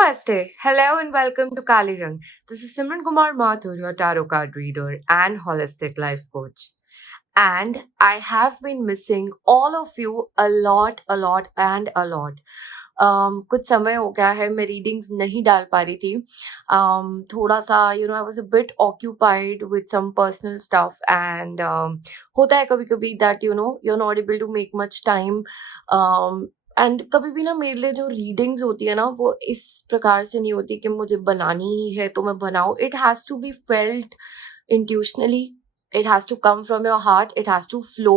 Namaste. Hello and welcome to Kali Rang. This is Simran Kumar Mathur, your tarot card reader and holistic life coach. And I have been missing all of you a lot. कुछ समय हो गया है मैं readings नहीं डाल पा रही थी. थोड़ा सा I was a bit occupied with some personal stuff and होता है कभी कभी that you are not able to make much time. And कभी भी ना मेरे लिए जो रीडिंग्स होती है ना वो इस प्रकार से नहीं होती कि मुझे बनानी ही है तो मैं बनाऊँ. It has to be felt intuitively. It has to come from your heart. It has to flow.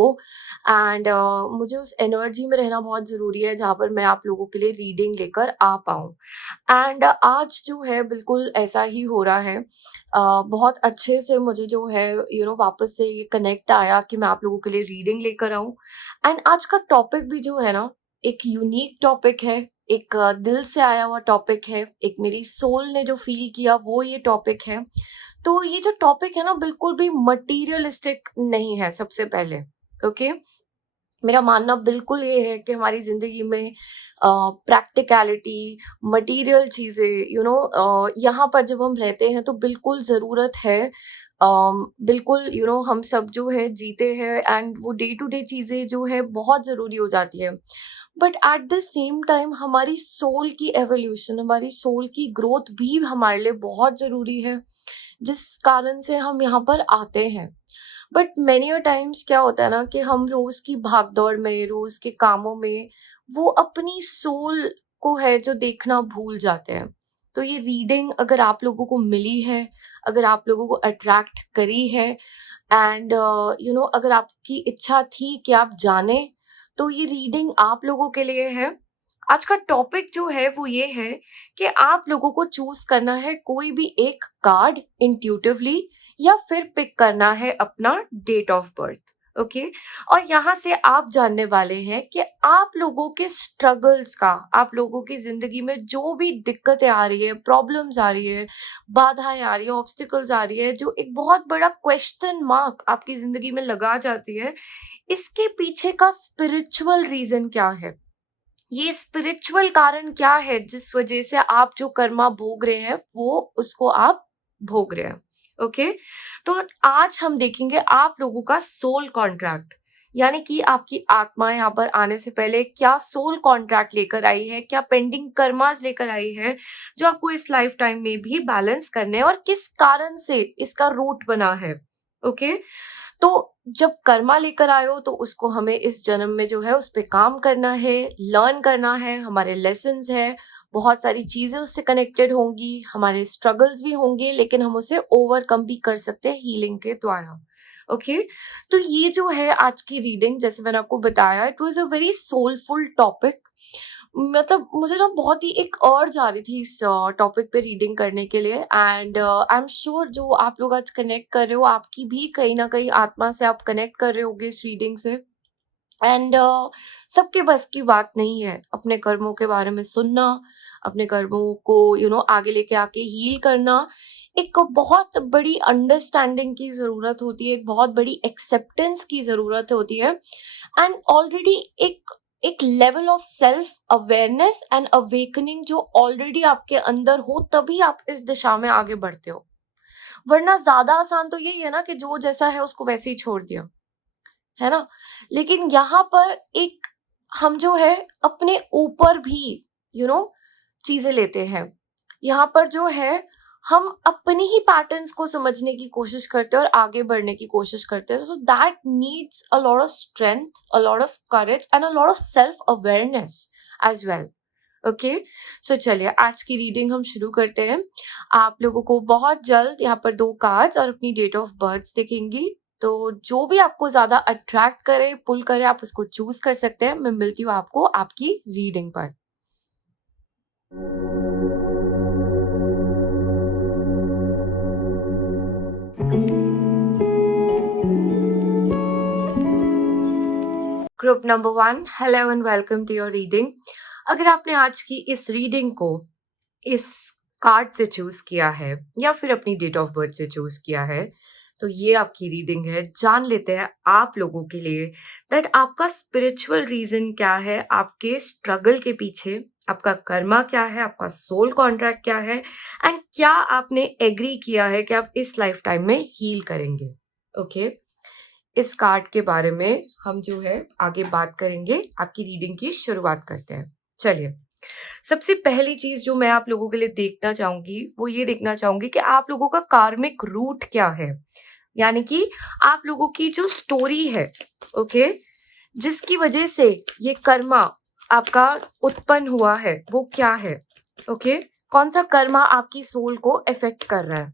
And मुझे उस एनर्जी में रहना बहुत ज़रूरी है जहाँ पर मैं आप लोगों के लिए रीडिंग लेकर आ पाऊँ. एंड आज जो है बिल्कुल ऐसा ही हो रहा है. बहुत अच्छे से मुझे जो है वापस से ये कनेक्ट आया कि मैं आप लोगों के लिए रीडिंग लेकर आऊँ. एंड आज का टॉपिक भी जो है ना एक यूनिक टॉपिक है. एक दिल से आया हुआ टॉपिक है. एक मेरी सोल ने जो फील किया वो ये टॉपिक है. तो ये जो टॉपिक है ना बिल्कुल भी मटीरियलिस्टिक नहीं है. सबसे पहले ओके मेरा मानना बिल्कुल ये है कि हमारी ज़िंदगी में प्रैक्टिकैलिटी, मटेरियल चीज़ें यहाँ पर जब हम रहते हैं तो बिल्कुल ज़रूरत है. बिल्कुल हम सब जो है जीते हैं एंड वो डे टू डे चीज़ें जो है बहुत ज़रूरी हो जाती है. But at the same time हमारी सोल की एवोल्यूशन, हमारी सोल की ग्रोथ भी हमारे लिए बहुत ज़रूरी है, जिस कारण से हम यहाँ पर आते हैं. बट मेनी अ टाइम्स क्या होता है ना कि हम रोज की भागदौड़ में, रोज के कामों में वो अपनी सोल को है जो देखना भूल जाते हैं. तो ये रीडिंग अगर आप लोगों को मिली है, अगर आप लोगों को अट्रैक्ट करी है एंड अगर आपकी इच्छा थी कि आप जाने, तो ये रीडिंग आप लोगों के लिए है. आज का टॉपिक जो है वो ये है कि आप लोगों को चूज करना है कोई भी एक कार्ड इंट्यूटिवली या फिर पिक करना है अपना डेट ऑफ बर्थ. ओके और यहाँ से आप जानने वाले हैं कि आप लोगों के स्ट्रगल्स का, आप लोगों की जिंदगी में जो भी दिक्कतें आ रही है, प्रॉब्लम्स आ रही है, बाधाएं आ रही है, ऑब्स्टिकल्स आ रही है, जो एक बहुत बड़ा क्वेश्चन मार्क आपकी जिंदगी में लगा जाती है, इसके पीछे का स्पिरिचुअल रीजन क्या है, ये स्पिरिचुअल कारण क्या है जिस वजह से आप जो कर्मा भोग रहे हैं वो उसको आप भोग रहे हैं. ओके तो आज हम देखेंगे आप लोगों का सोल कॉन्ट्रैक्ट, यानी कि आपकी आत्मा यहाँ पर आने से पहले क्या सोल कॉन्ट्रैक्ट लेकर आई है, क्या पेंडिंग कर्मास लेकर आई है जो आपको इस लाइफ टाइम में भी बैलेंस करने हैं और किस कारण से इसका रूट बना है. ओके तो जब कर्मा लेकर आए हो तो उसको हमें इस जन्म में जो है उस पे काम करना है, लर्न करना है. हमारे लेसन्स है, बहुत सारी चीजें उससे कनेक्टेड होंगी, हमारे स्ट्रगल्स भी होंगे, लेकिन हम उसे ओवरकम भी कर सकते हैं हीलिंग के द्वारा. ओके तो ये जो है आज की रीडिंग, जैसे मैंने आपको बताया, it was a very soulful topic. मतलब मुझे ना बहुत ही एक अर्ज आ रही थी इस टॉपिक पे रीडिंग करने के लिए. एंड आई एम श्योर जो आप लोग आज कनेक्ट कर रहे हो, आपकी भी कहीं ना कहीं आत्मा से आप कनेक्ट कर रहे होगे इस रीडिंग से. एंड सबके बस की बात नहीं है अपने कर्मों के बारे में सुनना, अपने कर्मों को आगे लेके आके हील करना. एक बहुत बड़ी अंडरस्टैंडिंग की ज़रूरत होती है, एक बहुत बड़ी एक्सेप्टेंस की ज़रूरत होती है. एंड ऑलरेडी एक एक level of self awareness and awakening जो ऑलरेडी आपके अंदर हो, तभी आप इस दिशा में आगे बढ़ते हो. वरना ज़्यादा आसान तो यही है ना कि जो जैसा है उसको वैसे ही छोड़ दिया, है ना. लेकिन यहाँ पर एक हम जो है अपने ऊपर भी चीजें लेते हैं. यहाँ पर जो है हम अपनी ही पैटर्न्स को समझने की कोशिश करते हैं और आगे बढ़ने की कोशिश करते हैं. So that needs a lot of strength, a lot of courage and a lot of self awareness as well. Okay so चलिए आज की रीडिंग हम शुरू करते हैं. आप लोगों को बहुत जल्द यहाँ पर 2 कार्ड्स और अपनी डेट ऑफ बर्थ दिखेंगी. तो जो भी आपको ज्यादा अट्रैक्ट करे, पुल करे, आप उसको चूज कर सकते हैं. मैं मिलती हूँ आपको आपकी रीडिंग पर. Group number 1, hello and welcome to your reading. अगर आपने आज की इस रीडिंग को इस कार्ड से चूज किया है या फिर अपनी डेट ऑफ बर्थ से चूज किया है, तो ये आपकी रीडिंग है। जान लेते हैं आप लोगों के लिए दैट आपका स्पिरिचुअल रीज़न क्या है, आपके स्ट्रगल के पीछे, आपका कर्मा क्या है, आपका सोल कॉन्ट्रैक्ट क्या है एंड क्या आपने एग्री किया है कि आप इस लाइफ़टाइम में हील करेंगे। ओके? इस कार्ड के बारे में हम जो है आगे बात करेंगे। आपकी रीडिंग की शुरुआत करते हैं। चलिए, सबसे पहली चीज़ जो मैं आप लोगों के लिए देखना चाहूँगी, वो ये देखना चाहूँगी कि आप लोगों का कार्मिक रूट क्या है? यानी कि आप लोगों की जो स्टोरी है, ओके? जिसकी वजह से ये कर्मा आपका उत्पन्न हुआ है, वो क्या है? ओके? कौन-सा कर्मा आपकी सोल को अफ़ेक्ट कर रहा है?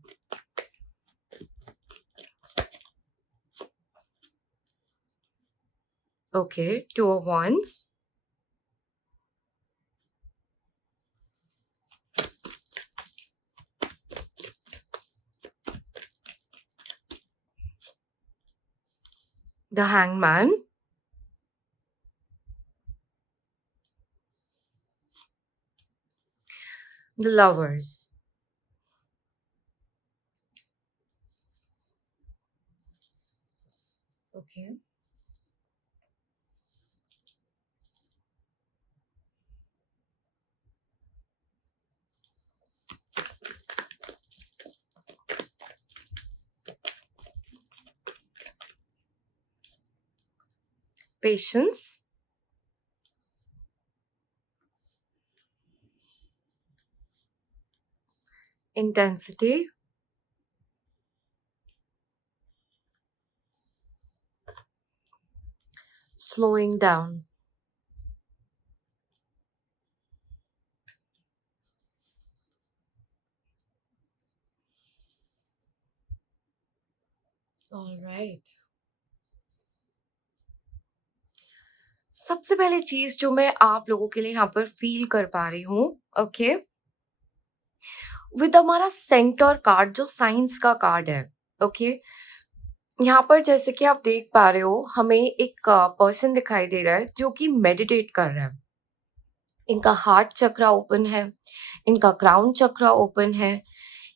Okay, 2 of wands, the hangman, the lovers. Okay, patience, intensity, slowing down. All right. सबसे पहली चीज जो मैं आप लोगों के लिए यहाँ पर फील कर पा रही हूँ, ओके, विद हमारा सेंटर कार्ड जो साइंस का कार्ड है, ओके, यहाँ पर जैसे कि आप देख पा रहे हो हमें एक पर्सन दिखाई दे रहा है जो कि मेडिटेट कर रहा है। इनका हार्ट चक्रा ओपन है, इनका क्राउन चक्रा ओपन है।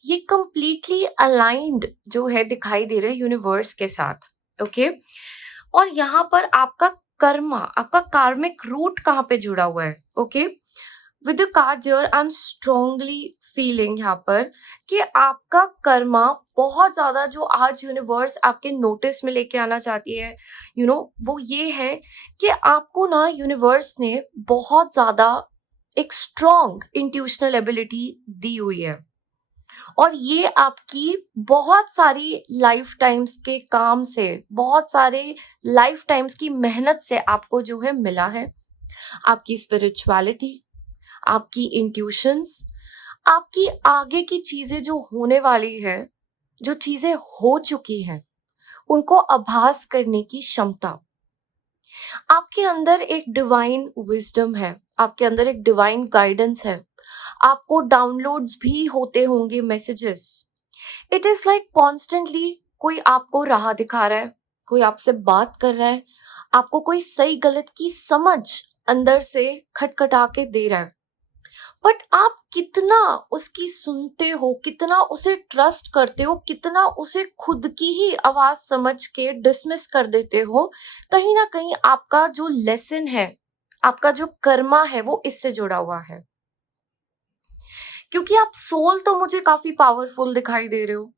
ये कंप्लीटली अलाइंड जो है दिखाई दे रहा है यूनिवर्स के साथ, ओके। और यहाँ पर आपका कर्मा, आपका कार्मिक रूट कहाँ पे जुड़ा हुआ है, okay. With the cards here I am strongly feeling यहाँ पर कि आपका कर्मा बहुत ज्यादा जो आज यूनिवर्स आपके नोटिस में लेके आना चाहती है, वो ये है कि आपको ना यूनिवर्स ने बहुत ज्यादा एक स्ट्रॉन्ग इंट्यूशनल एबिलिटी दी हुई है। और ये आपकी बहुत सारी लाइफ टाइम्स के काम से, बहुत सारे लाइफ टाइम्स की मेहनत से आपको जो है मिला है। आपकी स्पिरिचुअलिटी, आपकी इंट्यूशंस, आपकी आगे की चीजें जो होने वाली है, जो चीजें हो चुकी हैं, उनको आभास करने की क्षमता। आपके अंदर एक डिवाइन विजडम है, आपके अंदर एक डिवाइन गाइडेंस है। आपको डाउनलोड्स भी होते होंगे, messages. It is like constantly कोई आपको राह दिखा रहा है, कोई आपसे बात कर रहा है, आपको कोई सही गलत की समझ अंदर से खटखटा के दे रहा है। बट आप कितना उसकी सुनते हो, कितना उसे ट्रस्ट करते हो, कितना उसे खुद की ही आवाज समझ के डिसमिस कर देते हो, कहीं ना कहीं आपका जो लेसन है, आपका जो कर्मा है, वो इससे जुड़ा हुआ है। क्योंकि आप सोल तो मुझे काफी पावरफुल दिखाई दे रहे हो,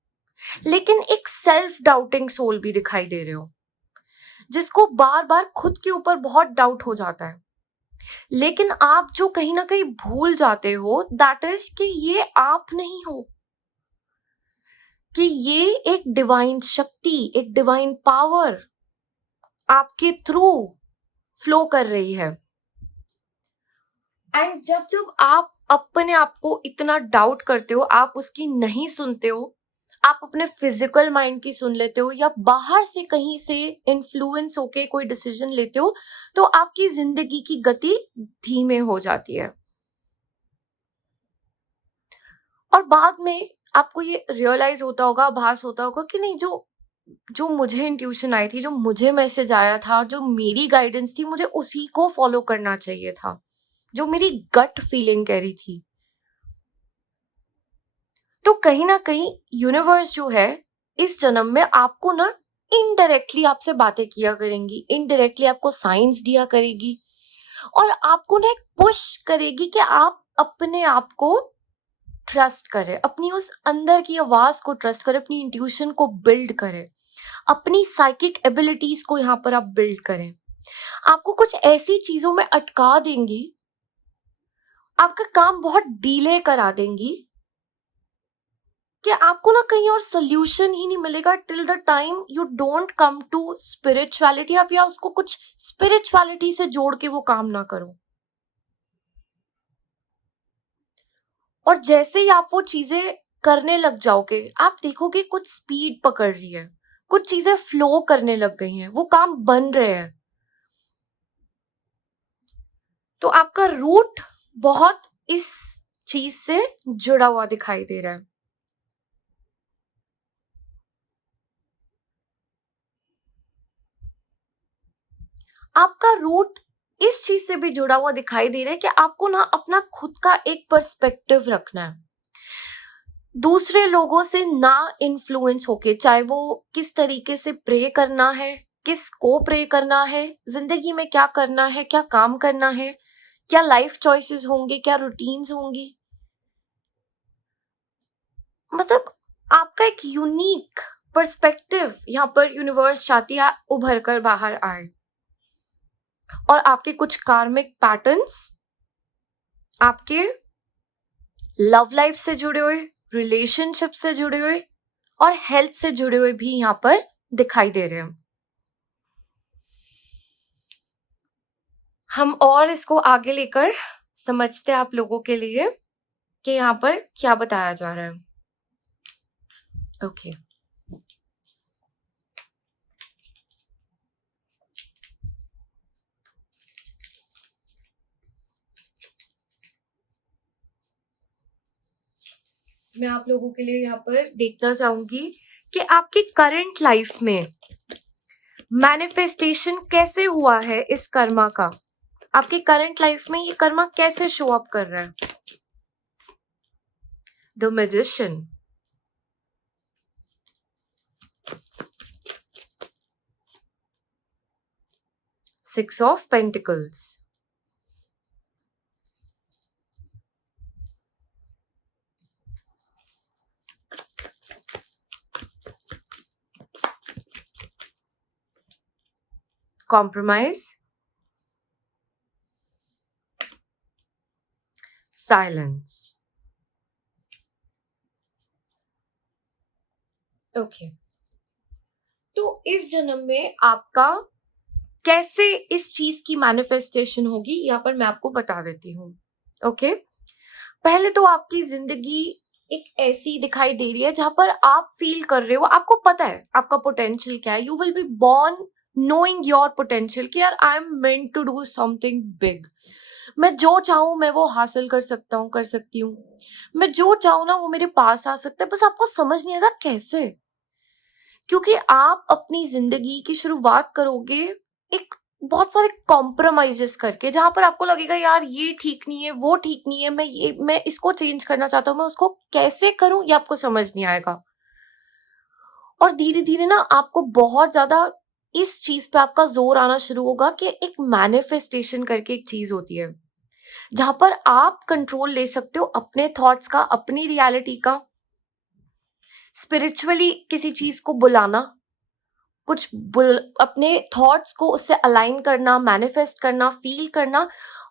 लेकिन एक सेल्फ डाउटिंग सोल भी दिखाई दे रहे हो, जिसको बार बार खुद के ऊपर बहुत डाउट हो जाता है। लेकिन आप जो कहीं ना कहीं भूल जाते हो, दैट इज कि ये आप नहीं हो, कि ये एक डिवाइन शक्ति, एक डिवाइन पावर आपके थ्रू फ्लो कर रही है। एंड जब जब आप अपने आप को इतना डाउट करते हो, आप उसकी नहीं सुनते हो, आप अपने फिजिकल माइंड की सुन लेते हो या बाहर से कहीं से इन्फ्लुएंस होके कोई डिसीजन लेते हो, तो आपकी जिंदगी की गति धीमे हो जाती है। और बाद में आपको ये रियलाइज होता होगा, आभास होता होगा कि नहीं, जो जो मुझे इंट्यूशन आई थी, जो मुझे मैसेज आया था, जो मेरी गाइडेंस थी, मुझे उसी को फॉलो करना चाहिए था, जो मेरी गट फीलिंग कह रही थी। तो कहीं ना कहीं यूनिवर्स जो है इस जन्म में आपको ना इनडायरेक्टली आपसे बातें किया करेंगी, इनडायरेक्टली आपको साइंस दिया करेगी और आपको ना एक पुश करेगी कि आप अपने आप को ट्रस्ट करें, अपनी उस अंदर की आवाज को ट्रस्ट करें, अपनी इंट्यूशन को बिल्ड करें, अपनी साइकिक एबिलिटीज को यहाँ पर आप बिल्ड करें। आपको कुछ ऐसी चीजों में अटका देंगी, आपका काम बहुत डीले करा देंगी कि आपको ना कहीं और सोल्यूशन ही नहीं मिलेगा till the time you don't come to spirituality, आप या उसको कुछ स्पिरिचुअलिटी से जोड़ के वो काम ना करो। और जैसे ही आप वो चीजें करने लग जाओगे, आप देखोगे कुछ स्पीड पकड़ रही है, कुछ चीजें फ्लो करने लग गई हैं, वो काम बन रहे हैं। तो आपका रूट बहुत इस चीज से जुड़ा हुआ दिखाई दे रहा है। आपका रूट इस चीज से भी जुड़ा हुआ दिखाई दे रहा है कि आपको ना अपना खुद का एक पर्सपेक्टिव रखना है, दूसरे लोगों से ना इन्फ्लुएंस होके, चाहे वो किस तरीके से प्रे करना है, किस को प्रे करना है, जिंदगी में क्या करना है, क्या काम करना है, क्या लाइफ चॉइसेस होंगे, क्या रूटीन्स होंगी। मतलब आपका एक यूनिक पर्सपेक्टिव यहाँ पर यूनिवर्स चाहती है उभर कर बाहर आए और आपके कुछ कार्मिक पैटर्न्स आपके लव लाइफ से जुड़े हुए, रिलेशनशिप से जुड़े हुए और हेल्थ से जुड़े हुए भी यहाँ पर दिखाई दे रहे हैं। हम और इसको आगे लेकर समझते हैं आप लोगों के लिए कि यहाँ पर क्या बताया जा रहा है। ओके मैं आप लोगों के लिए यहाँ पर देखना चाहूंगी कि आपकी करंट लाइफ में मैनिफेस्टेशन कैसे हुआ है इस कर्मा का। आपकी करंट लाइफ में ये कर्मा कैसे शो अप कर रहा है। The magician, six of pentacles, compromise, silence. Okay तो इस जन्म में आपका कैसे इस चीज की मैनिफेस्टेशन होगी यहाँ पर मैं आपको बता देती हूँ। ओके पहले तो आपकी जिंदगी एक ऐसी दिखाई दे रही है जहां पर आप फील कर रहे हो, आपको पता है आपका पोटेंशियल क्या है। You will be born knowing your potential कि यार I am meant to do something big. मैं जो चाहूं मैं वो हासिल कर सकता हूँ, कर सकती हूँ। मैं जो चाहूं ना वो मेरे पास आ सकता है, बस आपको समझ नहीं आएगा कैसे। क्योंकि आप अपनी जिंदगी की शुरुआत करोगे एक बहुत सारे कॉम्प्रोमाइजेस करके, जहां पर आपको लगेगा यार ये ठीक नहीं है, वो ठीक नहीं है, मैं इसको चेंज करना चाहता हूँ, मैं उसको कैसे करूं ये आपको समझ नहीं आएगा। और धीरे धीरे ना आपको बहुत ज्यादा इस चीज पे आपका जोर आना शुरू होगा कि एक मैनिफेस्टेशन करके एक चीज होती है जहां पर आप कंट्रोल ले सकते हो अपने थॉट्स का, अपनी रियलिटी का। स्पिरिचुअली किसी चीज को बुलाना, अपने थॉट्स को उससे अलाइन करना, मैनिफेस्ट करना, फील करना।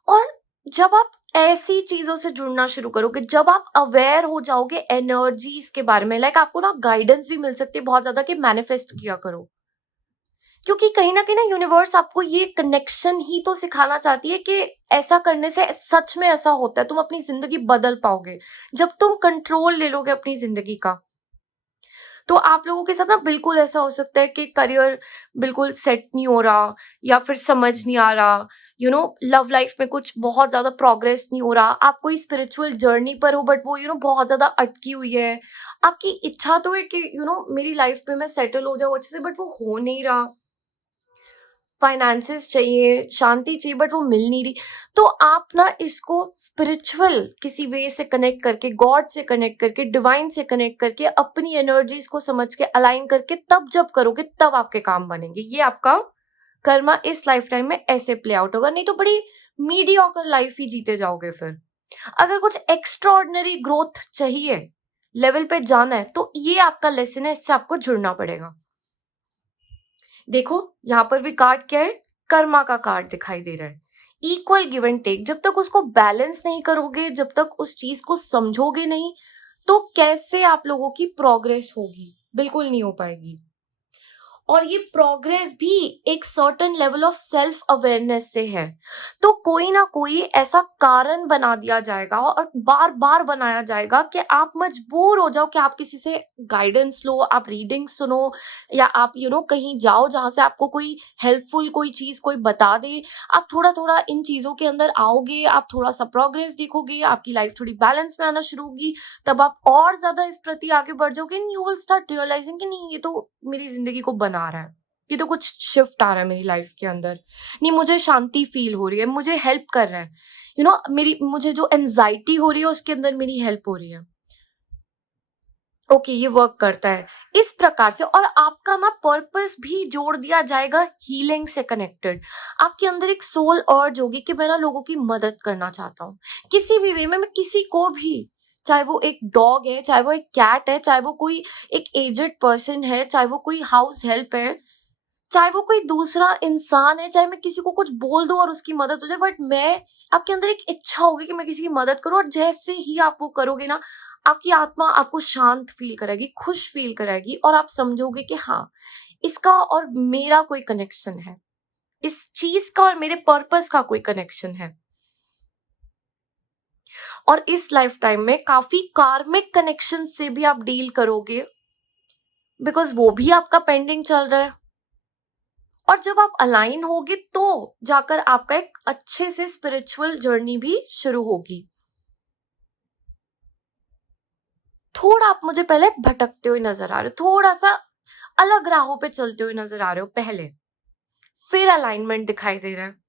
और जब आप ऐसी चीजों से जुड़ना शुरू करोगे, जब आप अवेयर हो जाओगे एनर्जीज के बारे में, लाइक आपको ना गाइडेंस भी मिल सकती है बहुत ज्यादा कि मैनिफेस्ट किया करो। क्योंकि कहीं ना यूनिवर्स आपको ये कनेक्शन ही तो सिखाना चाहती है कि ऐसा करने से सच में ऐसा होता है, तुम अपनी जिंदगी बदल पाओगे जब तुम कंट्रोल ले लोगे अपनी जिंदगी का। तो आप लोगों के साथ ना बिल्कुल ऐसा हो सकता है कि करियर बिल्कुल सेट नहीं हो रहा या फिर समझ नहीं आ रहा, लव लाइफ में कुछ बहुत ज्यादा प्रोग्रेस नहीं हो रहा, आप कोई स्पिरिचुअल जर्नी पर हो बट वो बहुत ज्यादा अटकी हुई है। आपकी इच्छा तो है कि मेरी लाइफ में मैं सेटल हो जाऊँ अच्छे से, बट वो हो नहीं रहा। फाइनेंसेस चाहिए, शांति चाहिए, बट वो मिल नहीं रही, तो आप ना इसको स्पिरिचुअल किसी वे से कनेक्ट करके, गॉड से कनेक्ट करके, डिवाइन से कनेक्ट करके, अपनी एनर्जीज को समझ के अलाइन करके तब जब करोगे तब आपके काम बनेंगे। ये आपका कर्मा इस लाइफ टाइम में ऐसे प्ले आउट होगा, नहीं तो बड़ी मीडियोकर लाइफ ही जीते जाओगे फिर। अगर कुछ एक्स्ट्राऑर्डिनरी ग्रोथ चाहिए, लेवल पे जाना है, तो ये आपका लेसन है, इससे आपको जुड़ना पड़ेगा। देखो यहाँ पर भी कार्ड क्या है, कर्मा का कार्ड दिखाई दे रहा है। इक्वल गिव एंड टेक, जब तक उसको बैलेंस नहीं करोगे, जब तक उस चीज को समझोगे नहीं, तो कैसे आप लोगों की प्रोग्रेस होगी? बिल्कुल नहीं हो पाएगी। और ये प्रोग्रेस भी एक certain level of self awareness से है। तो कोई ना कोई ऐसा कारण बना दिया जाएगा और बार बार बनाया जाएगा कि आप मजबूर हो जाओ कि आप किसी से गाइडेंस लो, आप रीडिंग सुनो, या आप कहीं जाओ जहां से आपको कोई हेल्पफुल कोई चीज कोई बता दे। आप थोड़ा थोड़ा इन चीजों के अंदर आओगे, आप थोड़ा सा प्रोग्रेस देखोगे, आपकी लाइफ थोड़ी बैलेंस में आना शुरू होगी, तब आप और ज्यादा इस प्रति आगे बढ़ जाओगे। यू विल स्टार्ट रियलाइजिंग कि नहीं, ये तो मेरी जिंदगी को बना रहा है, ये तो कुछ शिफ्ट आ रहा है मेरी लाइफ के अंदर, नहीं मुझे शांति फील हो रही है, मुझे हेल्प कर रहा है, मेरी मुझे जो एंजाइटी हो रही है उसके अंदर मेरी हेल्प हो रही है। ओके, ये वर्क करता है इस प्रकार से। और आपका ना पर्पस भी जोड़ दिया जाएगा हीलिंग से कनेक्टेड। आपके अंदर एक सोल अर्ज होगी कि मैं ना लोगों की मदद करना चाहता हूँ किसी भी वे में, मैं किसी को भी, चाहे वो एक डॉग है, चाहे वो एक कैट है, चाहे वो कोई एक एजेड पर्सन है, चाहे वो कोई हाउस हेल्प है, चाहे वो कोई दूसरा इंसान है, चाहे मैं किसी को कुछ बोल दूं और उसकी मदद हो जाए, बट मैं, आपके अंदर एक इच्छा होगी कि मैं किसी की मदद करूं, और जैसे ही आप वो करोगे ना, आपकी आत्मा आपको शांत फील कराएगी, खुश फील कराएगी, और आप समझोगे कि हाँ, इसका और मेरा कोई कनेक्शन है, इस चीज का और मेरे पर्पस का कोई कनेक्शन है। और इस लाइफ टाइम में काफी कार्मिक कनेक्शन से भी आप डील करोगे, बिकॉज वो भी आपका पेंडिंग चल रहा है। और जब आप अलाइन होगे तो जाकर आपका एक अच्छे से स्पिरिचुअल जर्नी भी शुरू होगी। थोड़ा आप मुझे पहले भटकते हुए नजर आ रहे हो, थोड़ा सा अलग राहों पे चलते हुए नजर आ रहे हो पहले, फिर अलाइनमेंट दिखाई दे रहा है।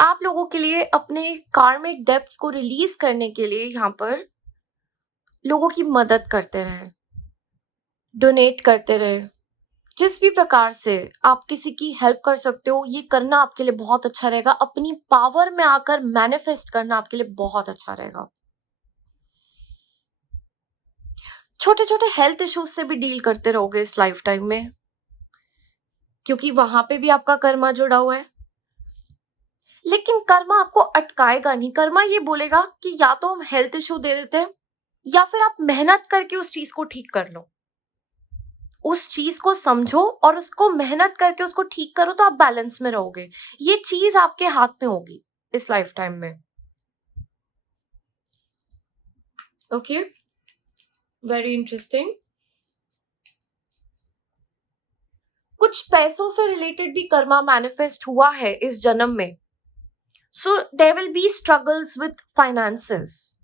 आप लोगों के लिए अपने कार्मिक डेप्थ्स को रिलीज करने के लिए यहाँ पर लोगों की मदद करते रहे, डोनेट करते रहे, जिस भी प्रकार से आप किसी की हेल्प कर सकते हो, ये करना आपके लिए बहुत अच्छा रहेगा। अपनी पावर में आकर मैनिफेस्ट करना आपके लिए बहुत अच्छा रहेगा। छोटे छोटे हेल्थ इश्यूज से भी डील करते रहोगे इस लाइफ टाइम में, क्योंकि वहां पे भी आपका कर्मा जुड़ा हुआ है। लेकिन कर्मा आपको अटकाएगा नहीं। कर्मा ये बोलेगा कि या तो हम हेल्थ इश्यू दे देते हैं, या फिर आप मेहनत करके उस चीज को ठीक कर लो, उस चीज को समझो और उसको मेहनत करके उसको ठीक करो, तो आप बैलेंस में रहोगे। ये चीज आपके हाथ में होगी इस लाइफ टाइम में। Okay, very interesting. कुछ पैसों से रिलेटेड भी कर्मा मैनिफेस्ट हुआ है इस जन्म में। So there will be struggles with finances.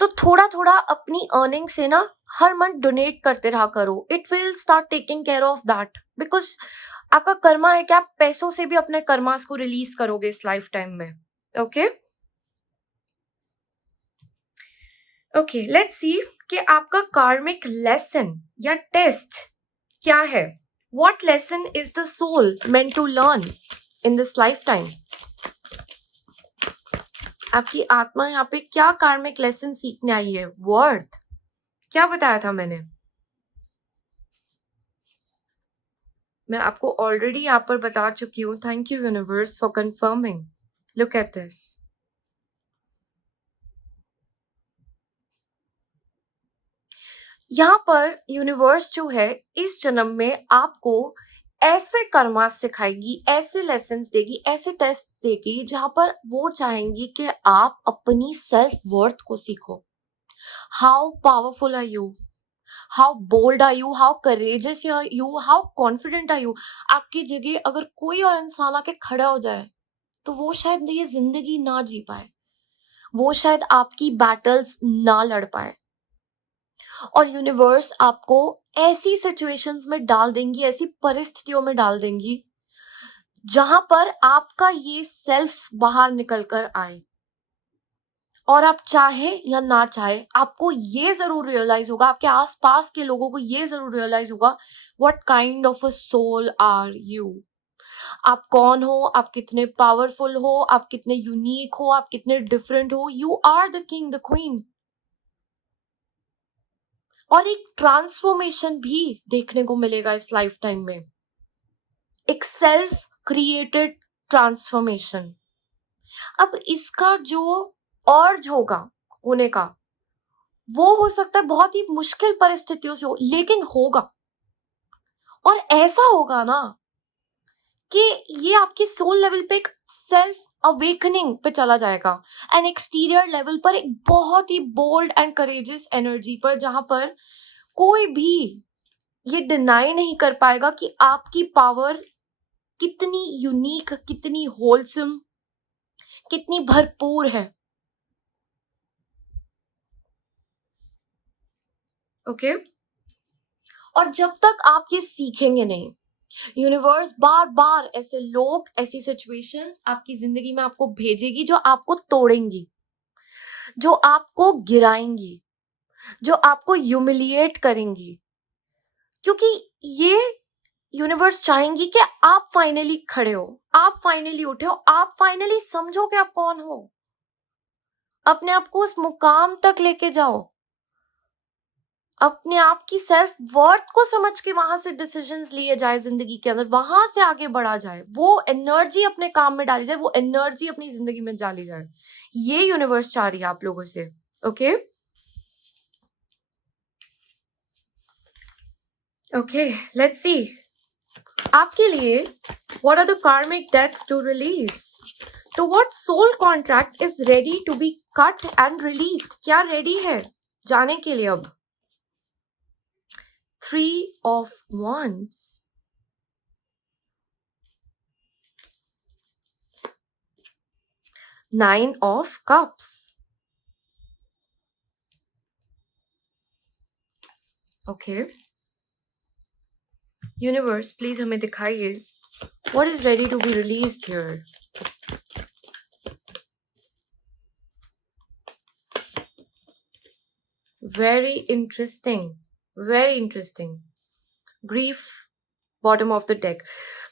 तो थोड़ा थोड़ा अपनी अर्निंग से ना हर मंथ डोनेट करते रहा करो। It will start taking care of that, because आपका कर्मा है कि आप पैसों से भी अपने कर्मास को रिलीज करोगे इस लाइफ टाइम में। ओके ओके, लेट्स सी कि आपका कार्मिक लेसन या टेस्ट क्या है। What lesson is the soul meant to learn in this life time? आपकी आत्मा यहाँ पे क्या कार्मिक लेसन सीखने आई है? वर्थ क्या बताया था मैंने? मैं आपको ऑलरेडी यहाँ पर बता चुकी हूँ। Thank you universe for confirming. Look at this. यहाँ पर यूनिवर्स जो है इस जन्म में आपको ऐसे कर्मा सिखाएगी, ऐसे लेसन्स देगी, ऐसे टेस्ट देगी, जहां पर वो चाहेंगी कि आप अपनी सेल्फ वर्थ को सीखो। How powerful are you, how bold are you, how courageous are you, how confident are you. आपकी जगह अगर कोई और इंसान आके खड़ा हो जाए तो वो शायद ये जिंदगी ना जी पाए, वो शायद आपकी बैटल्स ना लड़ पाए। और यूनिवर्स आपको ऐसी सिचुएशंस में डाल देंगी, ऐसी परिस्थितियों में डाल देंगी जहां पर आपका ये सेल्फ बाहर निकल कर आए। और आप चाहे या ना चाहे, आपको ये जरूर रियलाइज होगा, आपके आसपास के लोगों को ये जरूर रियलाइज होगा, what kind of a soul are you. आप कौन हो, आप कितने पावरफुल हो, आप कितने यूनिक हो, आप कितने डिफरेंट हो। You are the king, the queen. और एक ट्रांसफॉर्मेशन भी देखने को मिलेगा इस लाइफ टाइम में, एक सेल्फ क्रिएटेड ट्रांसफॉर्मेशन। अब इसका जो अर्ज होगा होने का, वो हो सकता है बहुत ही मुश्किल परिस्थितियों से हो, लेकिन होगा। और ऐसा होगा ना कि ये आपकी सोल लेवल पे एक सेल्फ अवेकनिंग पे चला जाएगा, एंड एक्सटीरियर लेवल पर एक बहुत ही बोल्ड एंड करेजियस एनर्जी पर, जहां पर कोई भी ये डिनाई नहीं कर पाएगा कि आपकी पावर कितनी यूनिक, कितनी होलसम, कितनी भरपूर है। ओके और जब तक आप ये सीखेंगे नहीं, यूनिवर्स बार बार ऐसे लोग, ऐसी सिचुएशंस आपकी जिंदगी में आपको भेजेगी जो आपको तोड़ेंगी, जो आपको गिराएंगी, जो आपको ह्यूमिलिएट करेंगी, क्योंकि ये यूनिवर्स चाहेंगी कि आप फाइनली खड़े हो, आप फाइनली उठे हो, आप फाइनली समझो कि आप कौन हो, अपने आप को उस मुकाम तक लेके जाओ, अपने आप की सेल्फ वर्थ को समझ के वहां से डिसीजंस लिए जाए जिंदगी के अंदर, वहां से आगे बढ़ा जाए, वो एनर्जी अपने काम में डाली जाए, वो एनर्जी अपनी जिंदगी में डाली जाए। ये यूनिवर्स चाह रही है आप लोगों से। ओके ओके लेट्स सी आपके लिए what are the karmic debts to release. तो what soul contract is ready to be cut and released, क्या रेडी है जाने के लिए अब। 3 of Wands, Nine of Cups, okay, Universe please हमें दिखाइए what is ready to be released here. Very interesting, very interesting. Grief, bottom of the deck.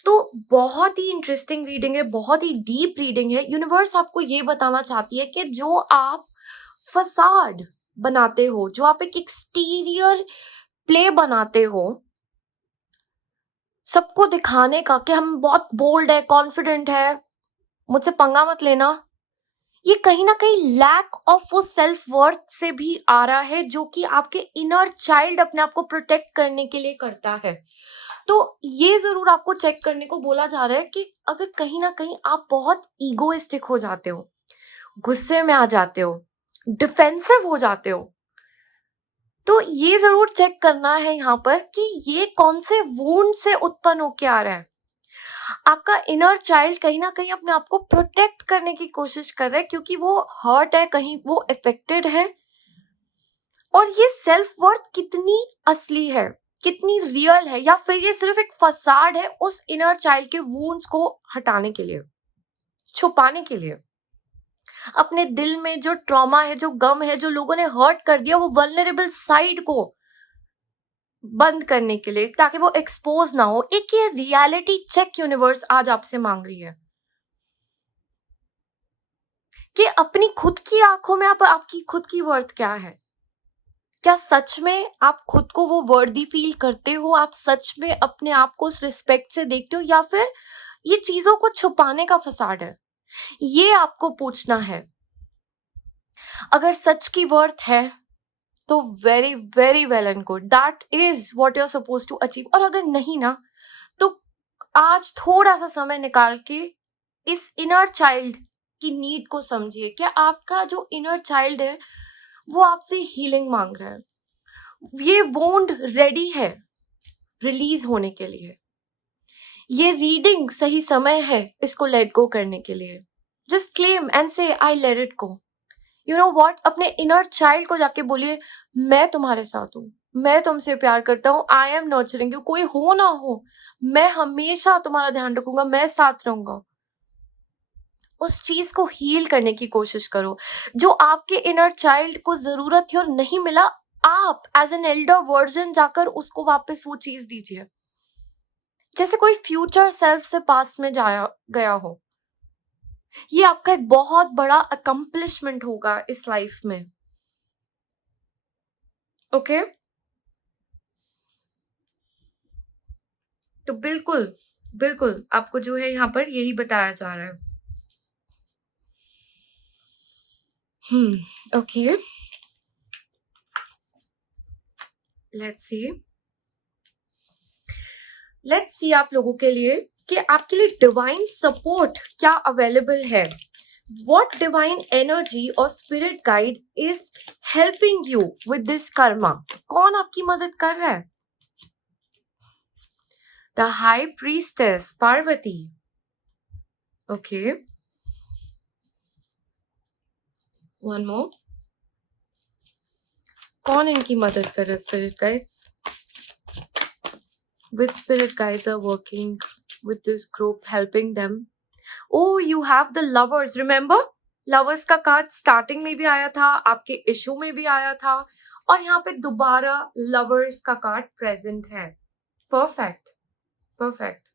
तो बहुत ही इंटरेस्टिंग रीडिंग है, बहुत ही डीप रीडिंग है। यूनिवर्स आपको ये बताना चाहती है कि जो आप फसाड बनाते हो, जो आप एक एक्सटीरियर प्ले बनाते हो सबको दिखाने का कि हम बहुत बोल्ड है, कॉन्फिडेंट है, मुझसे पंगा मत लेना, ये कहीं ना कहीं लैक ऑफ वो सेल्फ वर्थ से भी आ रहा है, जो कि आपके इनर चाइल्ड अपने आप को प्रोटेक्ट करने के लिए करता है। तो ये जरूर आपको चेक करने को बोला जा रहा है कि अगर कहीं ना कहीं आप बहुत ईगोइस्टिक हो जाते हो, गुस्से में आ जाते हो, डिफेंसिव हो जाते हो, तो ये जरूर चेक करना है यहाँ पर कि ये कौन से वुंड से उत्पन्न होके आ रहा है। आपका इनर चाइल्ड कहीं ना कहीं अपने आप को प्रोटेक्ट करने की कोशिश कर रहा है, क्योंकि वो हर्ट है, कहीं वो अफेक्टेड है। और ये सेल्फ वर्थ कितनी असली है, कितनी रियल है, या फिर ये सिर्फ एक फसाड है उस इनर चाइल्ड के वुंड्स को हटाने के लिए, छुपाने के लिए, अपने दिल में जो ट्रॉमा है, जो गम है, जो लोगों ने हर्ट कर दिया, वो वल्नरेबल साइड को बंद करने के लिए, ताकि वो एक्सपोज ना हो। एक ये रियलिटी चेक यूनिवर्स आज आपसे मांग रही है कि अपनी खुद की आंखों में आपकी खुद की वर्थ क्या है। क्या सच में आप खुद को वो वर्दी फील करते हो, आप सच में अपने आप को उस रिस्पेक्ट से देखते हो, या फिर ये चीजों को छुपाने का फसाड है, ये आपको पूछना है। अगर सच की वर्थ है तो very very well and good, that is what you are suppose to achieve. और अगर नहीं ना, तो आज थोड़ा सा समय निकाल के इस इनर चाइल्ड की नीड को समझिए कि आपका जो इनर चाइल्ड है वो आपसे हीलिंग मांग रहा है, ये वोंड रेडी है रिलीज होने के लिए। ये रीडिंग सही समय है इसको लेट गो करने के लिए। जस्ट क्लेम एंड से I let it go. You know what, अपने इनर चाइल्ड को जाके बोलिए, मैं तुम्हारे साथ हूँ, मैं तुमसे प्यार करता हूँ, आई एम नर्चरिंग यू, कोई हो ना हो, मैं हमेशा तुम्हारा ध्यान रखूंगा, मैं साथ रहूंगा। उस चीज को हील करने की कोशिश करो जो आपके इनर चाइल्ड को जरूरत है और नहीं मिला, आप एज एन एल्डर वर्जन जाकर उसको वापस वो चीज दीजिए, जैसे कोई फ्यूचर सेल्फ से पास्ट में जाया गया हो। ये आपका एक बहुत बड़ा अकम्पलिशमेंट होगा इस लाइफ में। ओके तो बिल्कुल बिल्कुल आपको जो है यहाँ पर यही बताया जा रहा है। ओके लेट्स सी आप लोगों के लिए कि आपके लिए डिवाइन सपोर्ट क्या अवेलेबल है। व्हाट डिवाइन एनर्जी और spirit guide is helping you with this karma? कौन आपकी मदद कर रहा है? The high priestess Parvati. Okay one more, कौन इनकी मदद कर रहा है? Spirit guides, which spirit guides are working with this group helping them? Oh, you have the lovers, remember? Lovers का कार्ड स्टार्टिंग में भी आया था, आपके इशू में भी आया था, और यहाँ पे दोबारा लवर्स का कार्ड प्रेजेंट है। Perfect perfect.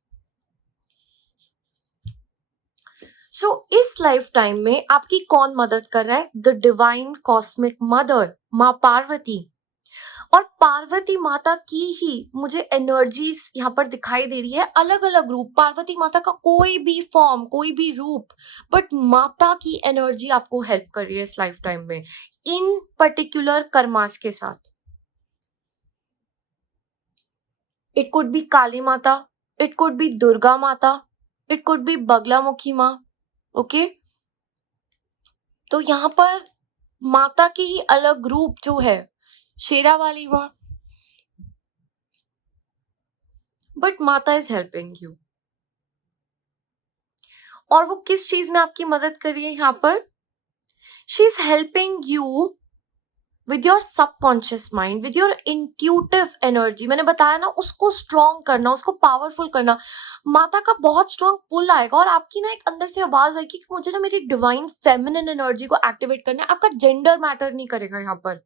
सो इस लाइफ टाइम में आपकी कौन मदद कर रहा है? द डिवाइन कॉस्मिक मदर, माँ पार्वती। और पार्वती माता की ही मुझे एनर्जीज यहाँ पर दिखाई दे रही है, अलग अलग रूप, पार्वती माता का कोई भी फॉर्म, कोई भी रूप, बट माता की एनर्जी आपको हेल्प कर रही है इस लाइफ टाइम में, इन पर्टिकुलर कर्मास के साथ। इट कुड बी काली माता, इट कुड बी दुर्गा माता, इट कुड बी बगलामुखी माँ। ओके तो यहाँ पर माता की ही अलग रूप जो है, शेरा वाली माँ, बट माता इज हेल्पिंग यू। और वो किस चीज में आपकी मदद कर रही है यहाँ पर? She is helping you with your subconscious mind, with your intuitive energy. मैंने बताया ना, उसको स्ट्रॉन्ग करना, उसको पावरफुल करना। माता का बहुत स्ट्रॉन्ग पुल आएगा और आपकी ना एक अंदर से आवाज आएगी कि मुझे ना मेरी डिवाइन फेमिनिन एनर्जी को एक्टिवेट करना है। आपका जेंडर मैटर नहीं करेगा यहाँ पर,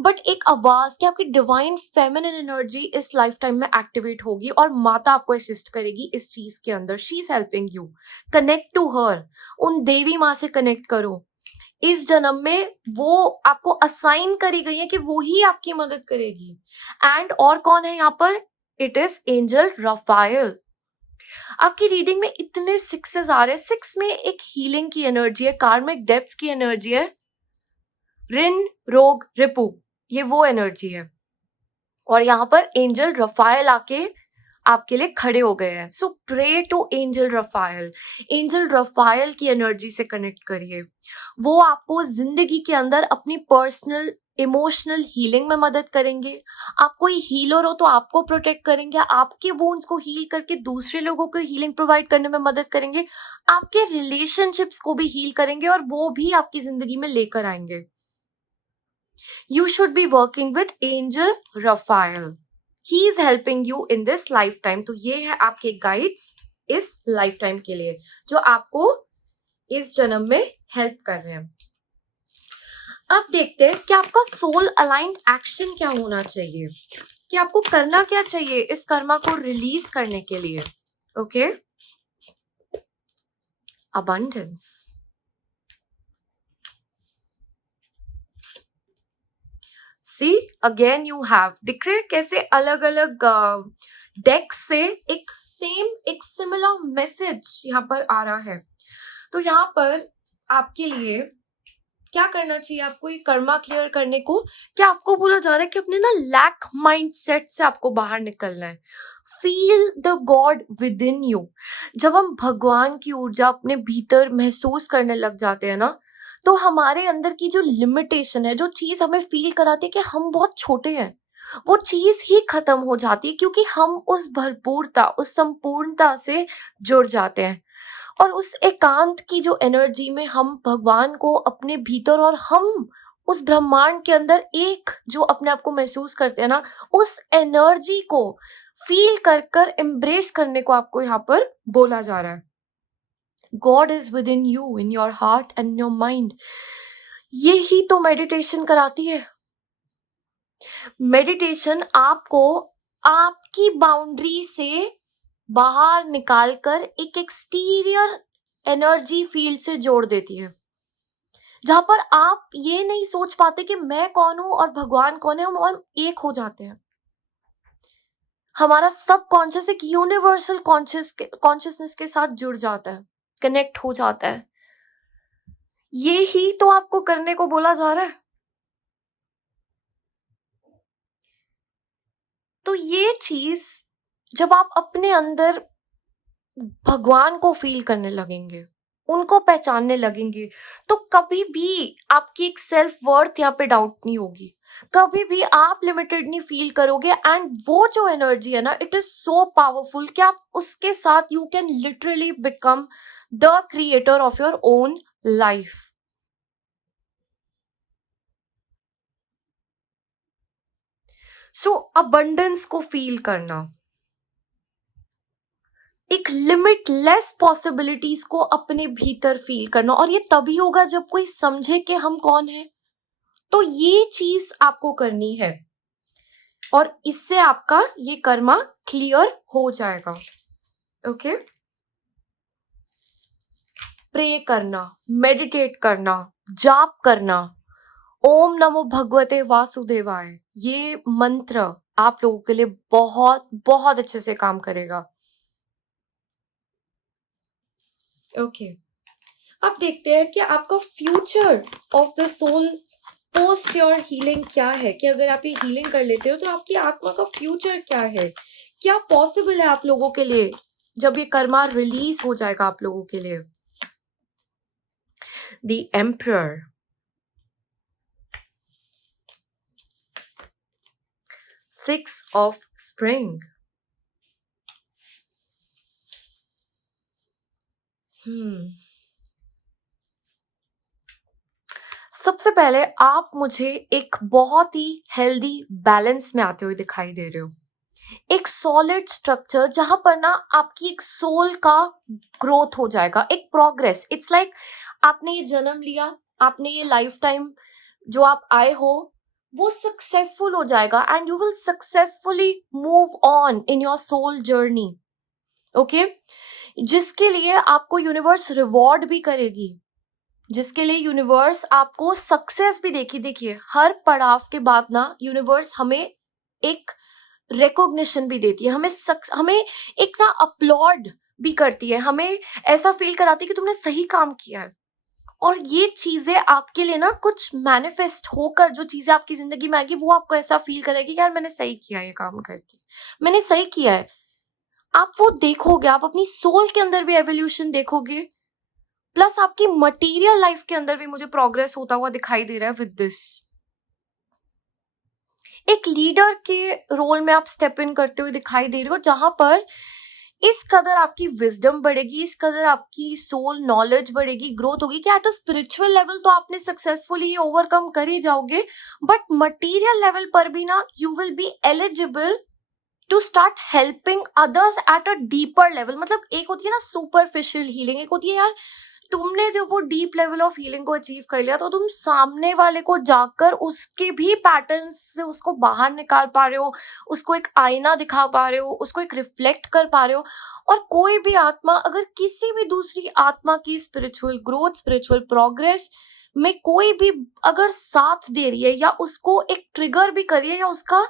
बट एक आवाज कि आपकी डिवाइन फेमिनिन एनर्जी इस लाइफ टाइम में एक्टिवेट होगी और माता आपको असिस्ट करेगी इस चीज के अंदर। She is helping you, connect to her, उन देवी माँ से कनेक्ट करो। इस जन्म में वो आपको असाइन करी गई है कि वो ही आपकी मदद करेगी। एंड और कौन है यहाँ पर? It is angel Raphael. आपकी रीडिंग में इतने सिक्सेस आ रहे हैं, सिक्स में एक हीलिंग की एनर्जी है, कार्मिक डेप्थ्स की एनर्जी है, ऋण रोग रिपु, ये वो एनर्जी है। और यहाँ पर एंजल रफायल आके आपके लिए खड़े हो गए हैं। So pray to angel Raphael. Angel Raphael की एनर्जी से कनेक्ट करिए, वो आपको जिंदगी के अंदर अपनी पर्सनल इमोशनल हीलिंग में मदद करेंगे। आप कोई हीलर हो तो आपको प्रोटेक्ट करेंगे, आपके वुंड्स को हील करके दूसरे लोगों को हीलिंग प्रोवाइड करने में मदद करेंगे, आपके रिलेशनशिप्स को भी हील करेंगे और वो भी आपकी जिंदगी में लेकर आएंगे। You should be working with Angel Raphael. He is helping you in this lifetime. तो ये है आपके गाइड्स इस लाइफटाइम के लिए जो आपको इस जन्म में हेल्प कर रहे हैं। अब देखते हैं कि आपका सोल अलाइंड एक्शन क्या होना चाहिए, कि आपको करना क्या चाहिए इस कर्मा को रिलीज करने के लिए। Okay abundance, see again you have, दिख रहे कैसे अलग अलग डेक से एक सिमिलर मैसेज यहाँ पर आ रहा है। तो यहाँ पर आपके लिए क्या करना चाहिए? आपको ये कर्मा क्लियर करने को क्या आपको बोला जा रहा है कि अपने ना लैक माइंडसेट से आपको बाहर निकलना है। Feel the God with in you. जब हम भगवान की ऊर्जा अपने भीतर महसूस करने लग जाते हैं ना, तो हमारे अंदर की जो लिमिटेशन है, जो चीज हमें फील कराती है कि हम बहुत छोटे हैं, वो चीज ही खत्म हो जाती है, क्योंकि हम उस भरपूरता, उस संपूर्णता से जुड़ जाते हैं। और उस एकांत की जो एनर्जी में हम भगवान को अपने भीतर और हम उस ब्रह्मांड के अंदर एक जो अपने आप को महसूस करते हैं ना, उस एनर्जी को फील कर कर एम्ब्रेस करने को आपको यहाँ पर बोला जा रहा है। God is with in you, in your heart and your mind. ये ही तो मेडिटेशन कराती है। मेडिटेशन आपको आपकी बाउंड्री से बाहर निकालकर एक एक्सटीरियर एनर्जी फील्ड से जोड़ देती है, जहां पर आप ये नहीं सोच पाते कि मैं कौन हूं और भगवान कौन है, हम एक हो जाते हैं। हमारा सब कॉन्शियस एक यूनिवर्सल कॉन्शियसनेस के साथ जुड़ जाता है, कनेक्ट हो जाता है। ये ही तो आपको करने को बोला जा रहा है। तो ये चीज जब आप अपने अंदर भगवान को फील करने लगेंगे, उनको पहचानने लगेंगे, तो कभी भी आपकी एक सेल्फ वर्थ यहाँ पे डाउट नहीं होगी, कभी भी आप लिमिटेड नहीं फील करोगे। एंड वो जो एनर्जी है ना, इट इज सो पावरफुल कि आप उसके साथ you can literally become the creator of your own life. So abundance को फील करना, एक लिमिटलेस पॉसिबिलिटीज को अपने भीतर फील करना, और ये तभी होगा जब कोई समझे कि हम कौन हैं। तो ये चीज आपको करनी है और इससे आपका ये कर्मा क्लियर हो जाएगा। ओके, प्रे करना, मेडिटेट करना, जाप करना, ओम नमो भगवते वासुदेवाय, ये मंत्र आप लोगों के लिए बहुत बहुत अच्छे से काम करेगा। ओके, अब देखते हैं कि आपका future of the soul post your healing क्या है, कि अगर आप ये हीलिंग कर लेते हो तो आपकी आत्मा का फ्यूचर क्या है, क्या पॉसिबल है आप लोगों के लिए जब ये कर्मा रिलीज हो जाएगा आप लोगों के लिए। द एम्परर, 6 of spring, सबसे पहले आप मुझे एक बहुत ही हेल्दी बैलेंस में आते हुए दिखाई दे रहे हो, एक सॉलिड स्ट्रक्चर जहां पर ना आपकी एक सोल का ग्रोथ हो जाएगा, एक प्रोग्रेस। इट्स लाइक आपने ये जन्म लिया, आपने ये लाइफ टाइम जो आप आए हो वो सक्सेसफुल हो जाएगा and you will successfully move on in your soul journey. Okay, जिसके लिए आपको यूनिवर्स रिवॉर्ड भी करेगी, जिसके लिए यूनिवर्स आपको सक्सेस भी देखी। देखिए, हर पड़ाव के बाद ना यूनिवर्स हमें एक रिकॉग्निशन भी देती है, हमें एक ना अपलॉड भी करती है, हमें ऐसा फील कराती है कि तुमने सही काम किया है। और ये चीजें आपके लिए ना कुछ मैनिफेस्ट होकर जो चीजें आपकी जिंदगी में आएगी, वो आपको ऐसा फील करेगी कि यार मैंने सही किया ये काम करके, मैंने सही किया है। आप वो देखोगे, आप अपनी सोल के अंदर भी एवोल्यूशन देखोगे, प्लस आपकी मटेरियल लाइफ के अंदर भी मुझे प्रोग्रेस होता हुआ दिखाई दे रहा है विद दिस। एक लीडर के रोल में आप स्टेप इन करते हुए दिखाई दे रहे हो, जहां पर इस कदर आपकी विजडम बढ़ेगी, इस कदर आपकी सोल नॉलेज बढ़ेगी, ग्रोथ होगी कि एट अ स्पिरिचुअल लेवल तो आपने सक्सेसफुली ये ओवरकम कर ही जाओगे, बट मटेरियल लेवल पर भी ना you will be eligible to start helping others at a deeper level. मतलब एक होती है ना सुपरफिशियल हीलिंग, एक होती है यार तुमने जब वो डीप लेवल ऑफ हीलिंग को अचीव कर लिया तो तुम सामने वाले को जाकर उसके भी पैटर्न्स से उसको बाहर निकाल पा रहे हो, उसको एक आईना दिखा पा रहे हो, उसको एक रिफ्लेक्ट कर पा रहे हो। और कोई भी आत्मा अगर किसी भी दूसरी आत्मा की स्पिरिचुअल ग्रोथ, स्पिरिचुअल प्रोग्रेस में कोई भी अगर साथ दे रही है या उसको एक ट्रिगर भी कर रही है या उसका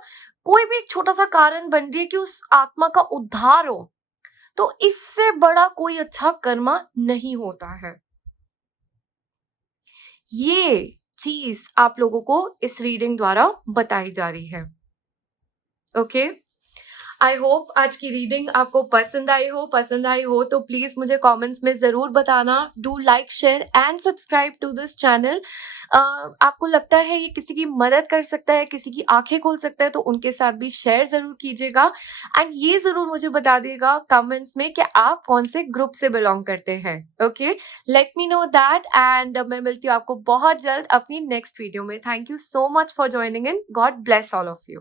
कोई भी एक छोटा सा कारण बन रही है कि उस आत्मा का उद्धार हो, तो इससे बड़ा कोई अच्छा कर्मा नहीं होता है। ये चीज आप लोगों को इस रीडिंग द्वारा बताई जा रही है। ओके, आई होप आज की रीडिंग आपको पसंद आई हो तो प्लीज मुझे कमेंट्स में जरूर बताना। Do like, share and subscribe to this channel. आपको लगता है ये किसी की मदद कर सकता है, किसी की आंखें खोल सकता है, तो उनके साथ भी शेयर जरूर कीजिएगा। एंड ये जरूर मुझे बता दिएगा कमेंट्स में कि आप कौन से ग्रुप से बिलोंग करते हैं। Okay, let me know that. And मैं मिलती हूँ आपको बहुत जल्द अपनी नेक्स्ट वीडियो में। Thank you so much for joining in. God bless all of you.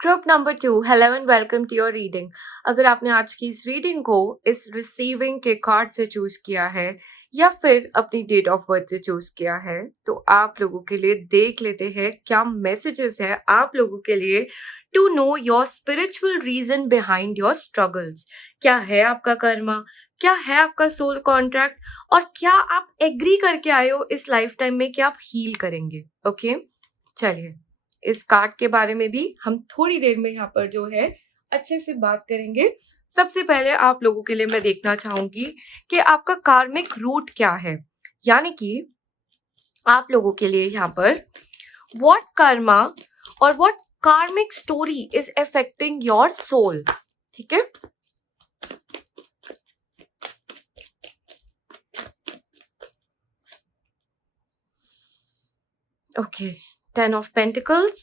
Group number 2, hello and welcome to your reading. अगर आपने आज की इस रीडिंग को इस रिसीविंग के कार्ड से चूज किया है या फिर अपनी डेट ऑफ बर्थ से चूज किया है, तो आप लोगों के लिए देख लेते हैं क्या मैसेजेस है आप लोगों के लिए to know your spiritual reason behind your struggles. क्या है आपका कर्मा, क्या है आपका सोल कॉन्ट्रैक्ट, और क्या आप एग्री करके आए हो इस लाइफ टाइम में कि आप हील करेंगे। ओके, चलिए इस कार्ड के बारे में भी हम थोड़ी देर में यहाँ पर जो है अच्छे से बात करेंगे। सबसे पहले आप लोगों के लिए मैं देखना चाहूंगी कि आपका कार्मिक रूट क्या है, यानी कि आप लोगों के लिए यहाँ पर व्हाट कर्मा और what karmic story is affecting your soul. ठीक है, okay. 10 of Pentacles,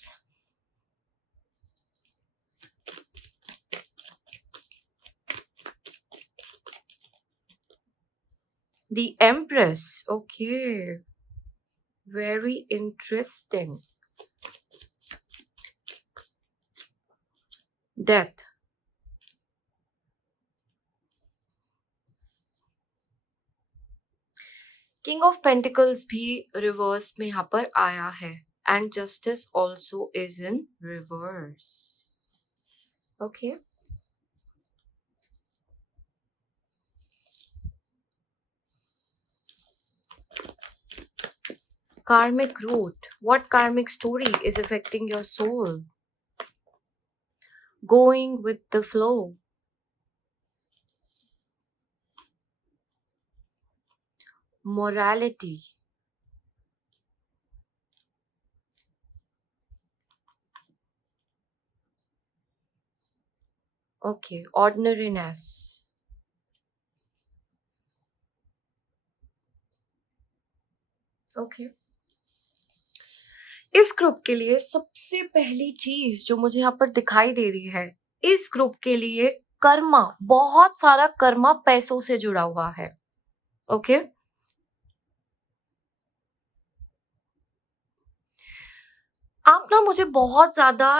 the Empress. Okay, very interesting. Death, king of pentacles भी रिवर्स में यहाँ पर आया है, and justice also is in reverse. Okay, karmic root, what karmic story is affecting your soul? Going with the flow, morality, okay, ordinariness, okay। इस group के लिए सबसे पहली चीज जो मुझे यहाँ पर दिखाई दे रही है, इस ग्रुप के लिए कर्मा, बहुत सारा कर्मा पैसों से जुड़ा हुआ है। ओके, आप ना मुझे बहुत ज्यादा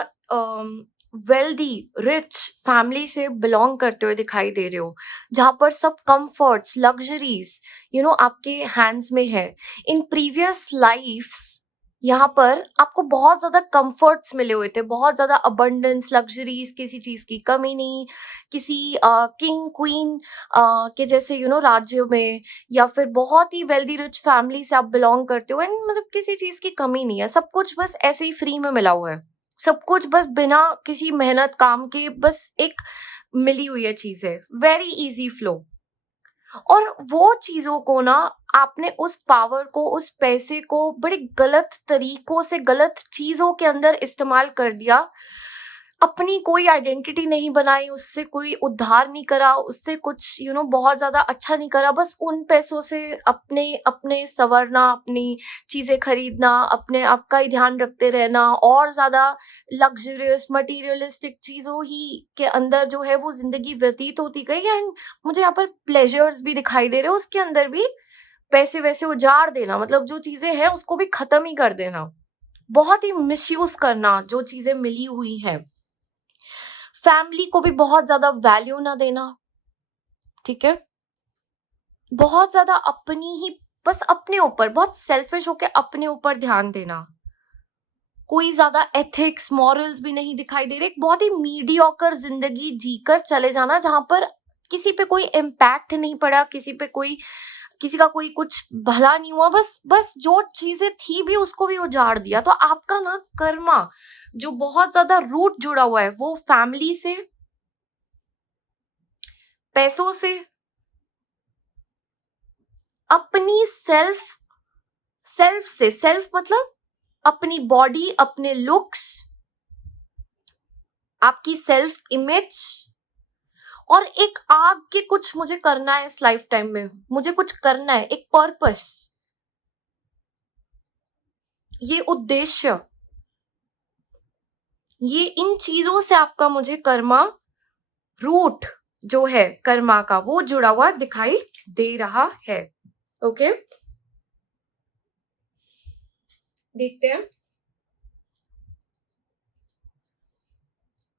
वेल्दी रिच फैमिली से बिलोंग करते हुए दिखाई दे रहे हो, जहां पर सब कंफर्ट्स, लग्जरीज आपके हैंड्स में है। इन प्रीवियस लाइफ्स यहाँ पर आपको बहुत ज्यादा कंफर्ट्स मिले हुए थे, बहुत ज्यादा अबंडेंस, लग्जरीज, किसी चीज की कमी नहीं, किसी किंग क्वीन के जैसे राज्य में, या फिर बहुत ही वेल्दी रिच फैमिली से आप बिलोंग करते हो, एंड मतलब किसी चीज की कमी नहीं है, सब कुछ बस ऐसे ही फ्री में मिला हुआ है, सब कुछ बस बिना किसी मेहनत काम के बस एक मिली हुई है चीजें, वेरी इजी फ्लो। और वो चीजों को ना आपने उस पावर को, उस पैसे को बड़े गलत तरीकों से, गलत चीजों के अंदर इस्तेमाल कर दिया। अपनी कोई आइडेंटिटी नहीं बनाई, उससे कोई उद्धार नहीं करा, उससे कुछ बहुत ज्यादा अच्छा नहीं करा। बस उन पैसों से अपने अपने संवरना, अपनी चीजें खरीदना, अपने आप का ही ध्यान रखते रहना, और ज्यादा लग्जरियस मटीरियलिस्टिक चीजों ही के अंदर जो है वो जिंदगी व्यतीत होती गई। एंड मुझे यहाँ पर प्लेजर्स भी दिखाई दे रहे हैं, उसके अंदर भी पैसे वैसे उजाड़ देना, मतलब जो चीजें हैं उसको भी खत्म ही कर देना, बहुत ही मिसयूज करना जो चीजें मिली हुई हैं। फैमिली को भी बहुत ज्यादा वैल्यू ना देना, ठीक है, बहुत ज्यादा अपनी ही, बस अपने ऊपर बहुत सेल्फिश होके अपने ऊपर ध्यान देना, कोई ज्यादा एथिक्स मॉरल्स भी नहीं दिखाई दे रहे, एक बहुत ही मीडियोकर जिंदगी जीकर चले जाना, जहां पर किसी पे कोई इम्पैक्ट नहीं पड़ा, किसी का कोई कुछ भला नहीं हुआ, बस बस जो चीजें थी भी उसको भी उजाड़ दिया। तो आपका ना कर्मा जो बहुत ज्यादा रूट जुड़ा हुआ है वो फैमिली से, पैसों से, अपनी सेल्फ, सेल्फ से, सेल्फ मतलब अपनी बॉडी, अपने लुक्स, आपकी सेल्फ इमेज, और एक आग के कुछ मुझे करना है इस लाइफ टाइम में, मुझे कुछ करना है, एक पर्पस, ये उद्देश्य, ये इन चीजों से आपका मुझे कर्मा रूट जो है कर्मा का वो जुड़ा हुआ दिखाई दे रहा है। ओके, देखते हैं।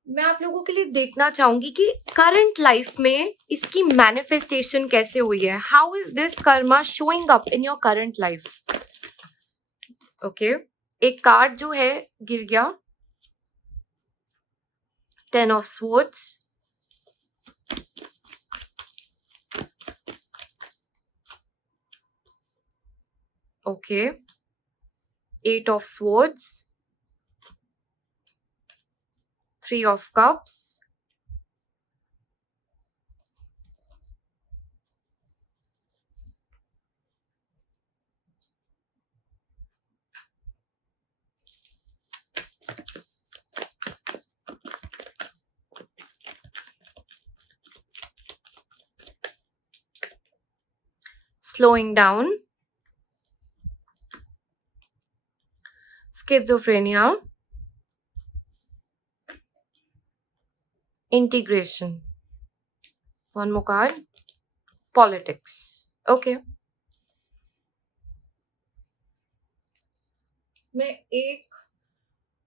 मैं आप लोगों के लिए देखना चाहूंगी कि करंट लाइफ में इसकी मैनिफेस्टेशन कैसे हुई है। How is this Karma showing up in your current life. Okay, एक कार्ड जो है गिर गया, 10 of swords, okay, 8 of swords, 3 of cups, slowing down, schizophrenia, integration, one more card, politics. Okay, मैं एक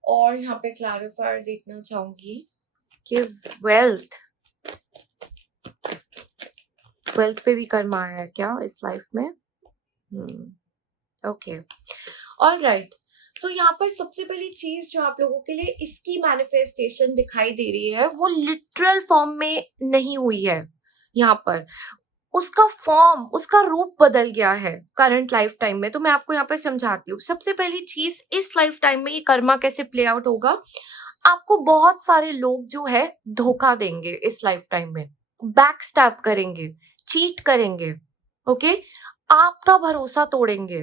और यहाँ पे क्लैरिफायर देखना चाहूंगी कि वेल्थ पे भी कर्मा आया है क्या इस लाइफ में। Okay, alright. सो यहाँ पर सबसे पहली चीज जो आप लोगों के लिए इसकी मैनिफेस्टेशन दिखाई दे रही है वो लिटरल फॉर्म में नहीं हुई है। यहाँ पर उसका फॉर्म, उसका रूप बदल गया है करंट लाइफ टाइम में। तो मैं आपको यहाँ पर समझाती हूँ। सबसे पहली चीज, इस लाइफ टाइम में ये कर्मा कैसे प्ले आउट होगा। आपको बहुत सारे लोग जो है धोखा देंगे इस लाइफ टाइम में, बैक स्टैप करेंगे, चीट करेंगे, ओके, आपका भरोसा तोड़ेंगे,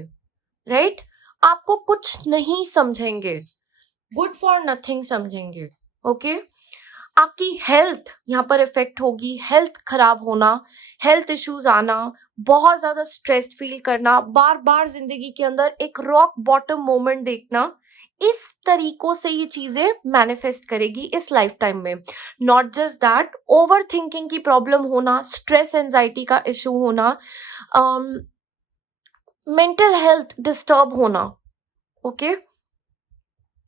राइट, आपको कुछ नहीं समझेंगे, गुड फॉर नथिंग समझेंगे, ओके। आपकी हेल्थ यहाँ पर इफेक्ट होगी, हेल्थ खराब होना, हेल्थ इश्यूज आना, बहुत ज्यादा स्ट्रेस्ड फील करना, बार बार जिंदगी के अंदर एक रॉक बॉटम मोमेंट देखना, इस तरीकों से ये चीजें मैनिफेस्ट करेगी इस लाइफ टाइम में। Not just that, over thinking की प्रॉब्लम होना, स्ट्रेस एंजाइटी का इशू होना, मेंटल हेल्थ डिस्टर्ब होना, ओके,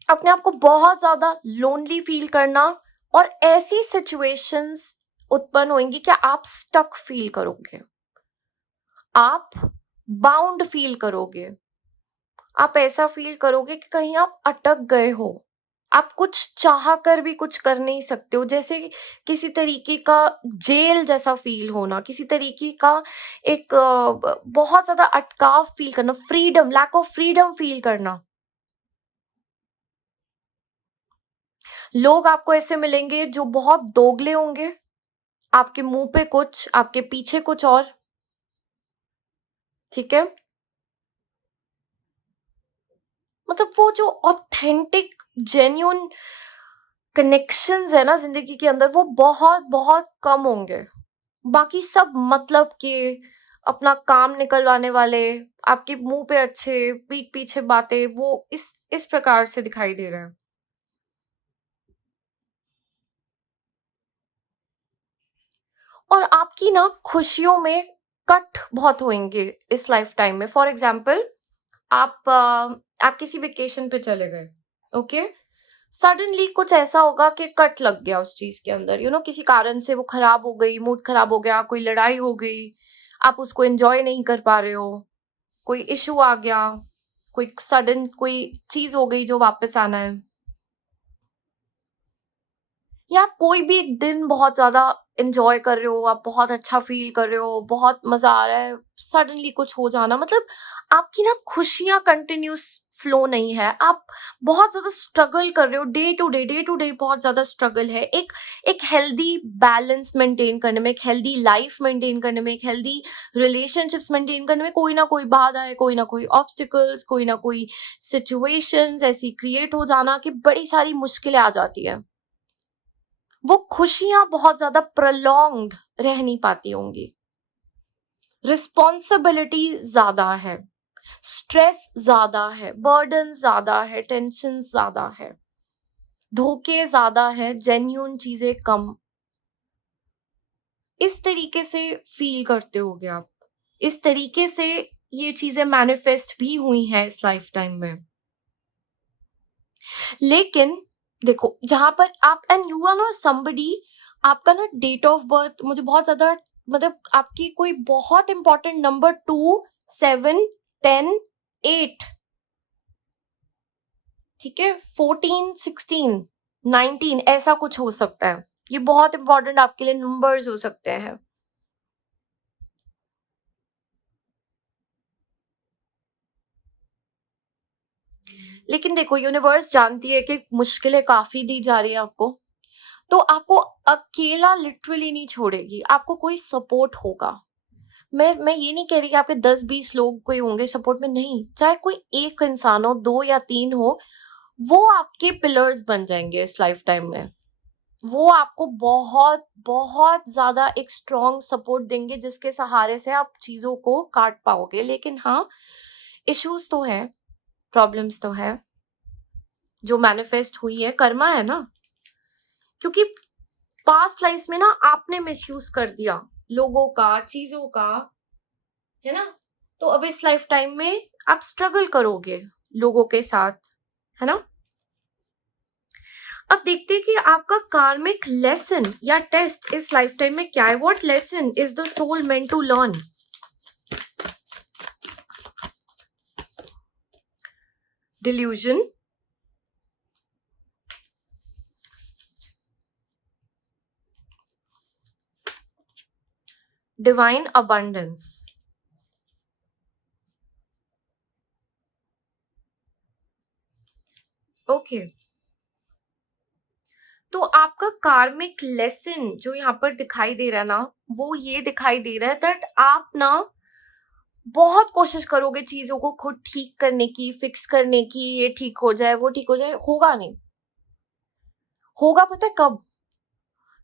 अपने आप को बहुत ज्यादा लोनली फील करना, और ऐसी सिचुएशंस उत्पन्न होंगी कि आप स्टक फील करोगे, आप बाउंड फील करोगे, आप ऐसा फील करोगे कि कहीं आप अटक गए हो, आप कुछ चाह कर भी कुछ कर नहीं सकते हो, जैसे किसी तरीके का जेल जैसा फील होना, किसी तरीके का एक बहुत ज्यादा अटकाव फील करना, freedom, lack of freedom feel करना। लोग आपको ऐसे मिलेंगे जो बहुत दोगले होंगे, आपके मुंह पे कुछ, आपके पीछे कुछ और, ठीक है। मतलब वो जो ऑथेंटिक जेन्युइन कनेक्शंस है ना जिंदगी के अंदर, वो बहुत बहुत कम होंगे। बाकी सब मतलब के, अपना काम निकलवाने वाले, आपके मुंह पे अच्छे, पीठ पीछे बातें, वो इस प्रकार से दिखाई दे रहा है। और आपकी ना खुशियों में कट बहुत होंगे इस लाइफ टाइम में। फॉर एग्जाम्पल, आप किसी वेकेशन पे चले गए, ओके, सडनली कुछ ऐसा होगा कि कट लग गया उस चीज के अंदर, किसी कारण से वो खराब हो गई, मूड खराब हो गया, कोई लड़ाई हो गई, आप उसको एंजॉय नहीं कर पा रहे हो, कोई इशू आ गया, कोई सडन कोई चीज हो गई जो वापस आना है, या कोई भी एक दिन बहुत ज्यादा एंजॉय कर रहे हो, आप बहुत अच्छा फील कर रहे हो, बहुत मजा आ रहा है, सडनली कुछ हो जाना, मतलब आपकी ना खुशियां कंटिन्यूस फ्लो नहीं है, आप बहुत ज़्यादा स्ट्रगल कर रहे हो, डे टू डे बहुत ज़्यादा स्ट्रगल है एक एक हेल्दी बैलेंस मेंटेन करने में, एक हेल्दी लाइफ मेंटेन करने में, एक हेल्दी रिलेशनशिप्स मेंटेन करने में कोई ना कोई बाधा है, कोई ना कोई ऑब्स्टिकल्स, कोई ना कोई सिचुएशंस ऐसी क्रिएट हो जाना कि बड़ी सारी मुश्किलें आ जाती है। वो खुशियां बहुत ज्यादा प्रलॉन्ग्ड रह नहीं पाती होंगी, रिस्पॉन्सिबिलिटी ज्यादा है, स्ट्रेस ज्यादा है, बर्डन ज्यादा है, टेंशन ज्यादा है, धोखे ज्यादा है, जेन्यून चीजें कम। इस तरीके से फील करते होगे आप, इस तरीके से ये चीजें मैनिफेस्ट भी हुई हैं इस लाइफ टाइम में। लेकिन देखो, जहां पर आप and you are not somebody, आपका ना डेट ऑफ बर्थ मुझे बहुत ज्यादा, मतलब आपकी कोई बहुत इंपॉर्टेंट नंबर 2, 7, 10, 8, ठीक है, 14, 16, 19 ऐसा कुछ हो सकता है। ये बहुत इंपॉर्टेंट आपके लिए नंबर्स हो सकते हैं। लेकिन देखो, यूनिवर्स जानती है कि मुश्किलें काफी दी जा रही है आपको, तो आपको अकेला लिटरली नहीं छोड़ेगी, आपको कोई सपोर्ट होगा। मैं ये नहीं कह रही कि आपके 10-20 लोग कोई होंगे सपोर्ट में, नहीं, चाहे कोई एक इंसान हो, 2 या 3 हो, वो आपके पिलर्स बन जाएंगे इस लाइफ टाइम में। वो आपको बहुत बहुत ज्यादा एक स्ट्रॉन्ग सपोर्ट देंगे जिसके सहारे से आप चीजों को काट पाओगे। लेकिन हाँ, इश्यूज तो है, प्रॉब्लम्स तो है, जो मैनिफेस्ट हुई है, कर्मा है ना, क्योंकि पास्ट लाइफ में ना आपने मिसयूज कर दिया लोगों का, चीजों का, है ना, तो अब इस लाइफ टाइम में आप स्ट्रगल करोगे लोगों के साथ, है ना। अब देखते हैं कि आपका कार्मिक लेसन या टेस्ट इस लाइफ टाइम में क्या है। What lesson is the soul meant to learn? Delusion, divine abundance. Okay, तो आपका कार्मिक लेसन जो यहाँ पर दिखाई दे रहा है ना, वो ये दिखाई दे रहा है दैट आप ना बहुत कोशिश करोगे चीजों को खुद ठीक करने की, फिक्स करने की, ये ठीक हो जाए, वो ठीक हो जाए, होगा नहीं। होगा पता है कब?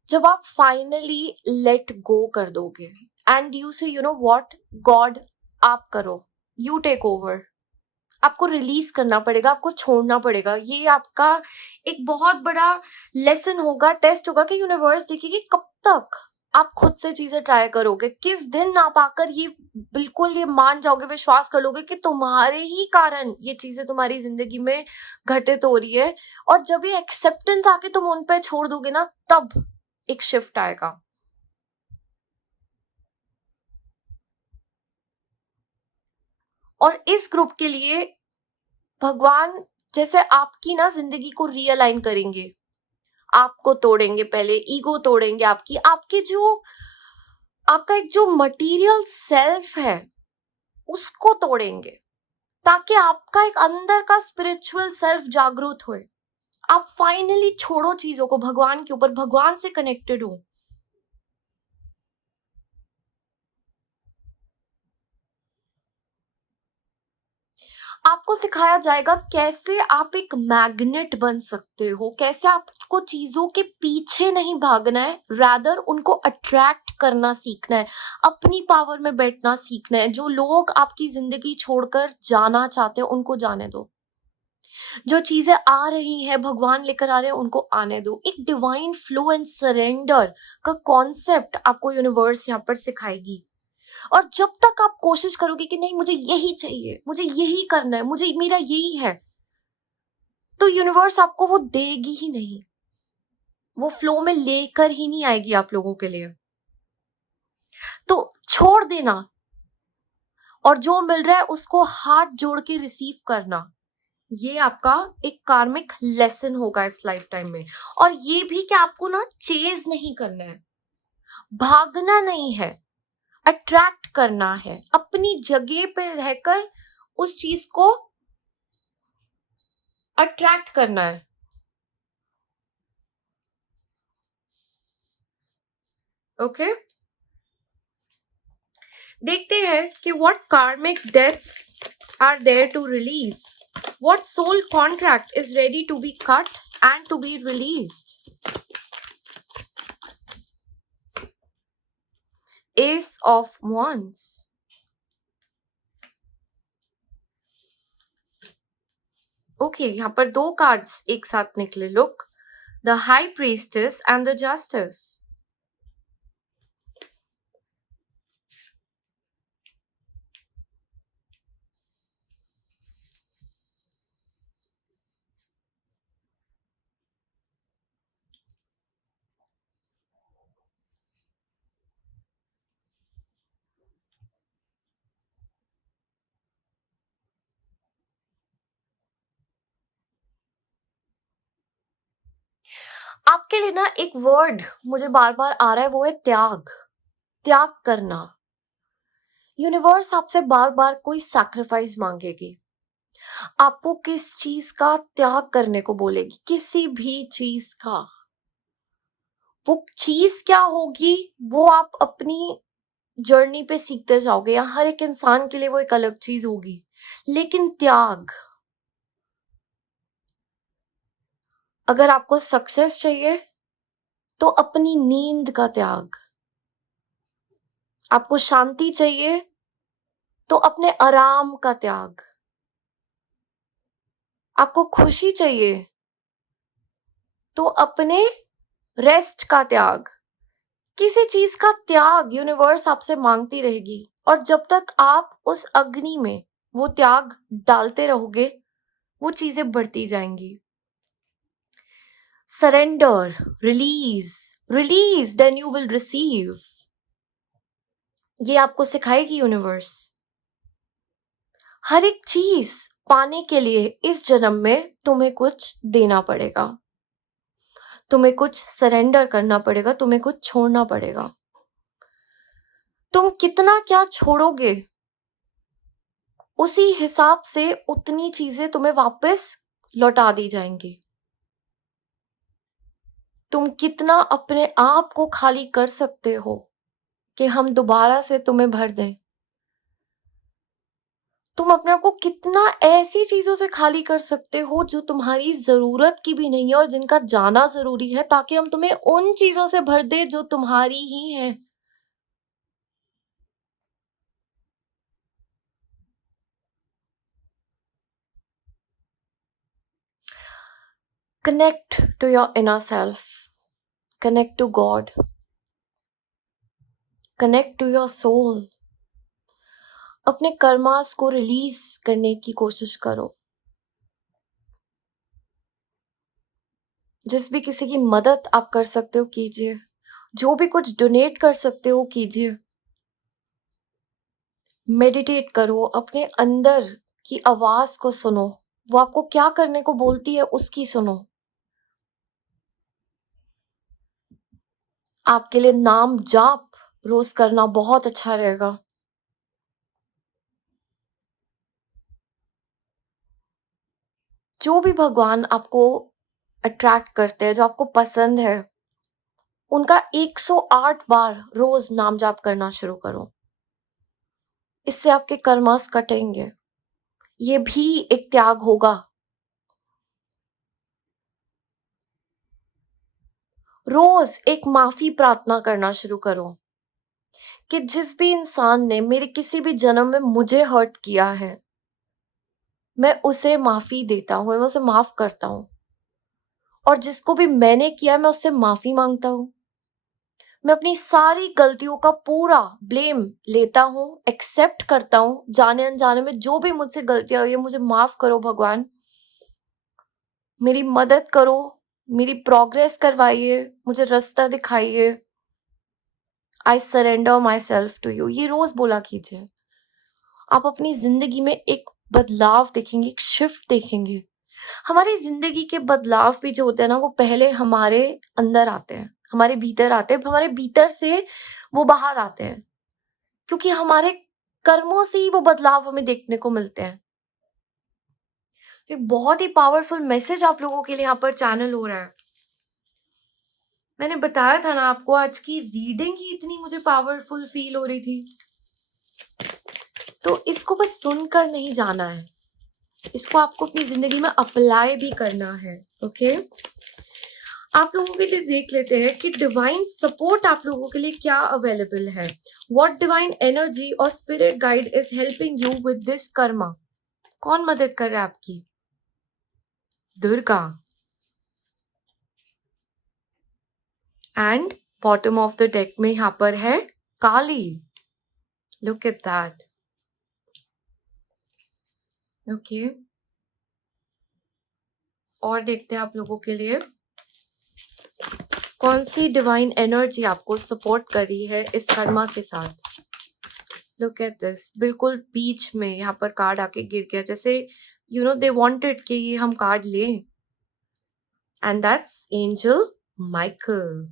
जब आप फाइनली लेट गो कर दोगे एंड यू से यू नो व्हाट, गॉड आप करो, यू टेक ओवर। आपको रिलीज करना पड़ेगा, आपको छोड़ना पड़ेगा। ये आपका एक बहुत बड़ा लेसन होगा, टेस्ट होगा कि यूनिवर्स देखेगी कब तक आप खुद से चीजें ट्राई करोगे, किस दिन आप आकर ये बिल्कुल ये मान जाओगे, विश्वास कर लोगे कि तुम्हारे ही कारण ये चीजें तुम्हारी जिंदगी में घटित हो रही है। और जब ये एक्सेप्टेंस आके तुम उन पे छोड़ दोगे ना, तब एक शिफ्ट आएगा। और इस ग्रुप के लिए भगवान जैसे आपकी ना जिंदगी को रीअलाइन करेंगे, आपको तोड़ेंगे, पहले ईगो तोड़ेंगे आपकी, आपके जो आपका एक जो मटेरियल सेल्फ है उसको तोड़ेंगे, ताकि आपका एक अंदर का स्पिरिचुअल सेल्फ जागरूक होए। आप फाइनली छोड़ो चीजों को, भगवान के ऊपर, भगवान से कनेक्टेड हो। आपको सिखाया जाएगा कैसे आप एक मैग्नेट बन सकते हो, कैसे आपको चीजों के पीछे नहीं भागना है, रादर उनको अट्रैक्ट करना सीखना है, अपनी पावर में बैठना सीखना है। जो लोग आपकी जिंदगी छोड़कर जाना चाहते हैं उनको जाने दो, जो चीजें आ रही हैं भगवान लेकर आ रहे हैं उनको आने दो। एक डिवाइन फ्लो एंड सरेंडर का कॉन्सेप्ट आपको यूनिवर्स यहाँ पर सिखाएगी। और जब तक आप कोशिश करोगे कि नहीं मुझे यही चाहिए, मुझे यही करना है, मुझे मेरा यही है, तो यूनिवर्स आपको वो देगी ही नहीं, वो फ्लो में लेकर ही नहीं आएगी आप लोगों के लिए। तो छोड़ देना और जो मिल रहा है उसको हाथ जोड़ के रिसीव करना, ये आपका एक कार्मिक लेसन होगा इस लाइफ टाइम में। और ये भी कि आपको ना चेज नहीं करना है, भागना नहीं है, अट्रैक्ट करना है, अपनी जगह पे रहकर उस चीज को अट्रैक्ट करना है। ओके, देखते हैं कि what karmic debts are there to release, what soul contract is ready to be cut and to be released. Ace of wands, okay, यहाँ पर दो कार्ड्स एक साथ निकले। Look, the high priestess and the justice. आपके लिए ना एक वर्ड मुझे बार बार आ रहा है, वो है त्याग। त्याग करना। यूनिवर्स आपसे बार बार कोई सैक्रिफाइस मांगेगी, आपको किस चीज का त्याग करने को बोलेगी, किसी भी चीज का। वो चीज क्या होगी वो आप अपनी जर्नी पे सीखते जाओगे, या हर एक इंसान के लिए वो एक अलग चीज होगी, लेकिन त्याग। अगर आपको सक्सेस चाहिए तो अपनी नींद का त्याग, आपको शांति चाहिए तो अपने आराम का त्याग, आपको खुशी चाहिए तो अपने रेस्ट का त्याग। किसी चीज का त्याग यूनिवर्स आपसे मांगती रहेगी, और जब तक आप उस अग्नि में वो त्याग डालते रहोगे वो चीजें बढ़ती जाएंगी। Surrender, release, release then you will receive, ये आपको सिखाएगी यूनिवर्स। हर एक चीज पाने के लिए इस जन्म में तुम्हें कुछ देना पड़ेगा, तुम्हें कुछ सरेंडर करना पड़ेगा, तुम्हें कुछ छोड़ना पड़ेगा। तुम कितना क्या छोड़ोगे उसी हिसाब से उतनी चीजें तुम्हें वापस लौटा दी जाएंगी। तुम कितना अपने आप को खाली कर सकते हो कि हम दोबारा से तुम्हें भर दें। तुम अपने आप को कितना ऐसी चीजों से खाली कर सकते हो जो तुम्हारी जरूरत की भी नहीं है और जिनका जाना जरूरी है, ताकि हम तुम्हें उन चीजों से भर दे जो तुम्हारी ही है। Connect to your inner self, connect to God, connect to your soul. अपने कर्मास को रिलीज करने की कोशिश करो। जिस भी किसी की मदद आप कर सकते हो कीजिए, जो भी कुछ डोनेट कर सकते हो कीजिए। मेडिटेट करो, अपने अंदर की आवाज को सुनो, वो आपको क्या करने को बोलती है उसकी सुनो। आपके लिए नाम जाप रोज करना बहुत अच्छा रहेगा। जो भी भगवान आपको अट्रैक्ट करते हैं, जो आपको पसंद है, उनका 108 बार रोज नाम जाप करना शुरू करो। इससे आपके कर्मास कटेंगे। ये भी एक त्याग होगा। रोज एक माफी प्रार्थना करना शुरू करो कि जिस भी इंसान ने मेरे किसी भी जन्म में मुझे हर्ट किया है, मैं उसे माफी देता हूँ, मैं उसे माफ करता हूँ। और जिसको भी मैंने किया मैं उससे माफी मांगता हूँ। मैं अपनी सारी गलतियों का पूरा ब्लेम लेता हूँ, एक्सेप्ट करता हूँ। जाने अनजाने में जो भी मुझसे गलतियां हुई है, मुझे माफ करो भगवान, मेरी मदद करो, मेरी प्रोग्रेस करवाइए, मुझे रास्ता दिखाइए। I surrender myself to you, ये रोज बोला कीजिए। आप अपनी जिंदगी में एक बदलाव देखेंगे, एक शिफ्ट देखेंगे। हमारी जिंदगी के बदलाव भी जो होते हैं ना, वो पहले हमारे अंदर आते हैं, हमारे भीतर आते हैं, हमारे भीतर से वो बाहर आते हैं, क्योंकि हमारे कर्मों से ही वो बदलाव हमें देखने को मिलते हैं। एक बहुत ही पावरफुल मैसेज आप लोगों के लिए यहाँ पर चैनल हो रहा है। मैंने बताया था ना आपको, आज की रीडिंग ही इतनी मुझे पावरफुल फील हो रही थी। तो इसको बस सुनकर नहीं जाना है, इसको आपको अपनी जिंदगी में अप्लाई भी करना है। ओके, आप लोगों के लिए देख लेते हैं कि डिवाइन सपोर्ट आप लोगों के लिए क्या अवेलेबल है। व्हाट डिवाइन एनर्जी और spirit guide is helping you with this karma. कौन मदद कर रहा है आपकी? Durga. And bottom of the deck में यहां पर है Kali. Look at that. Okay, और देखते हैं आप लोगों के लिए कौन सी डिवाइन एनर्जी आपको सपोर्ट कर रही है इस कर्मा के साथ। लुक एट दिस, बिल्कुल बीच में यहाँ पर कार्ड आके गिर गया, जैसे दे वांटेड कि ये हम कार्ड लें। And that's angel Michael.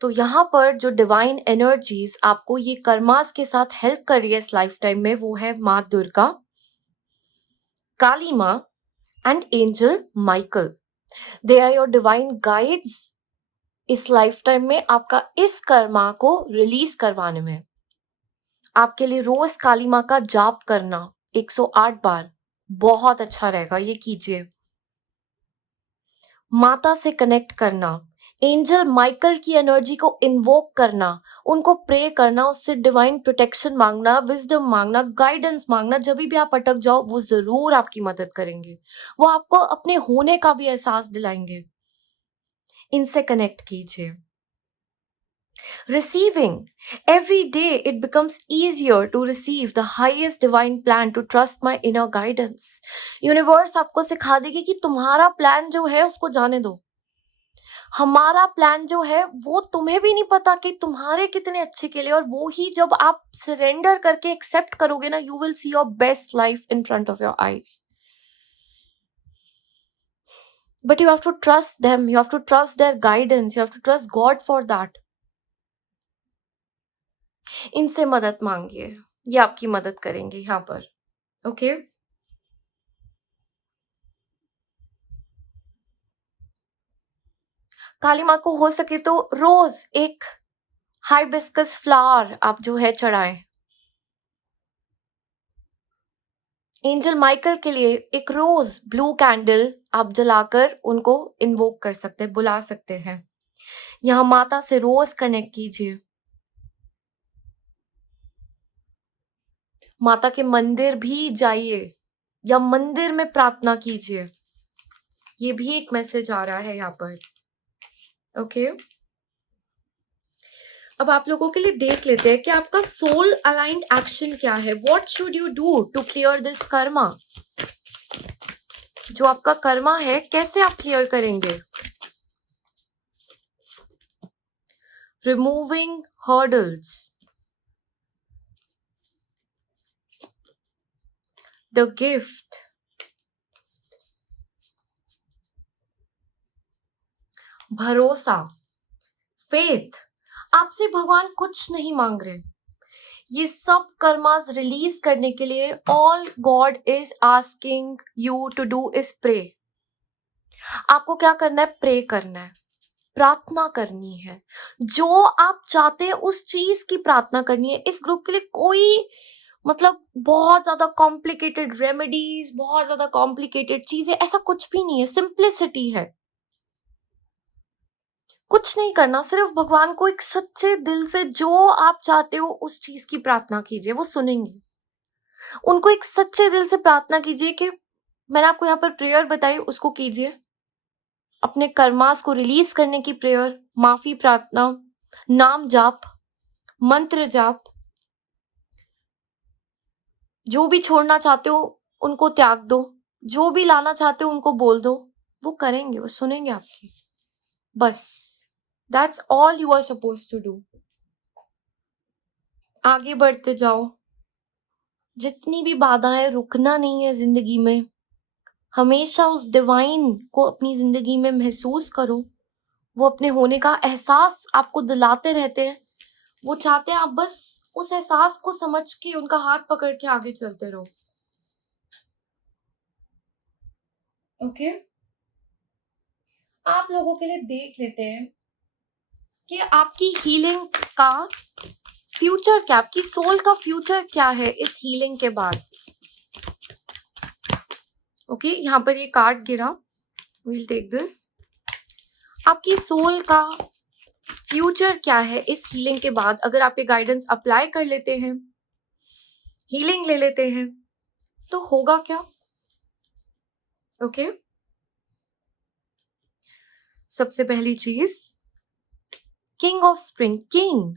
तो यहाँ पर जो डिवाइन एनर्जीज आपको ये कर्मास के साथ हेल्प कर रही है इस लाइफ टाइम में, वो है माँ दुर्गा, काली माँ and angel Michael. They are your divine guides इस लाइफ टाइम में आपका इस कर्मा को रिलीज करवाने में। आपके लिए रोज काली माँ का जाप करना 108 बार बहुत अच्छा रहेगा, ये कीजिए। माता से कनेक्ट करना, एंजल माइकल की एनर्जी को इन्वोक करना, उनको प्रे करना, उससे डिवाइन प्रोटेक्शन मांगना, विजडम मांगना, गाइडेंस मांगना। जब भी आप अटक जाओ वो जरूर आपकी मदद करेंगे, वो आपको अपने होने का भी एहसास दिलाएंगे। इनसे कनेक्ट कीजिए। Receiving. Every day it becomes easier to receive the highest divine plan, to trust my inner guidance. Universe आपको सिखा देगी कि तुम्हारा प्लान जो है उसको जाने दो। हमारा प्लान जो है वो तुम्हें भी नहीं पता कि तुम्हारे कितने अच्छे के लिए, और वो ही जब आप सरेंडर करके एक्सेप्ट करोगे ना, you will see your best life in front of your eyes. But you have to trust them, you have to trust their guidance, you have to trust God for that. इनसे मदद मांगिए, ये आपकी मदद करेंगे यहाँ पर। ओके, काली माँ को हो सके तो रोज एक हाइबिस्कस फ्लावर आप जो है चढ़ाएं। एंजल माइकल के लिए एक रोज ब्लू कैंडल आप जलाकर उनको इन्वोक कर सकते हैं, बुला सकते हैं। यहाँ माता से रोज कनेक्ट कीजिए, माता के मंदिर भी जाइए या मंदिर में प्रार्थना कीजिए। ये भी एक मैसेज आ रहा है यहाँ पर। ओके, अब आप लोगों के लिए देख लेते हैं कि आपका सोल अलाइंड एक्शन क्या है। What should you do to clear this karma. जो आपका कर्मा है कैसे आप क्लियर करेंगे। रिमूविंग हर्डल्स, द गिफ्ट, भरोसा, फेथ। आपसे भगवान कुछ नहीं मांग रहे, ये सब कर्मास रिलीज करने के लिए all God is asking you to do is pray. आपको क्या करना है? प्रे करना है, प्रार्थना करनी है। जो आप चाहते हैं उस चीज की प्रार्थना करनी है। इस ग्रुप के लिए कोई बहुत ज्यादा कॉम्प्लिकेटेड रेमेडीज, बहुत ज्यादा कॉम्प्लिकेटेड चीजें, ऐसा कुछ भी नहीं है। सिंप्लिसिटी है, कुछ नहीं करना, सिर्फ भगवान को एक सच्चे दिल से जो आप चाहते हो उस चीज की प्रार्थना कीजिए, वो सुनेंगे। उनको एक सच्चे दिल से प्रार्थना कीजिए कि मैंने आपको यहाँ पर प्रेयर बताई, उसको कीजिए। अपने कर्मास को रिलीज करने की प्रेयर, माफी प्रार्थना, नाम जाप, मंत्र जाप। जो भी छोड़ना चाहते हो उनको त्याग दो, जो भी लाना चाहते हो उनको बोल दो, वो करेंगे, वो सुनेंगे आपकी। बस that's all you are suppose to do. आगे बढ़ते जाओ, जितनी भी बाधाएं, रुकना नहीं है जिंदगी में। हमेशा उस डिवाइन को अपनी जिंदगी में महसूस करो, वो अपने होने का एहसास आपको दिलाते रहते हैं। वो चाहते हैं आप बस उस एहसास को समझ के उनका हाथ पकड़ के आगे चलते रहो। ओके, आप लोगों के लिए देख लेते हैं कि आपकी हीलिंग का फ्यूचर क्या, आपकी सोल का फ्यूचर क्या है इस हीलिंग के बाद। ओके, यहाँ पर ये कार्ड गिरा, वील टेक दिस। आपकी सोल का फ्यूचर क्या है इस हीलिंग के बाद। अगर आप ये गाइडेंस अप्लाई कर लेते हैं, हीलिंग ले लेते हैं, तो होगा क्या। ओके, सबसे पहली चीज, किंग ऑफ स्प्रिंग, किंग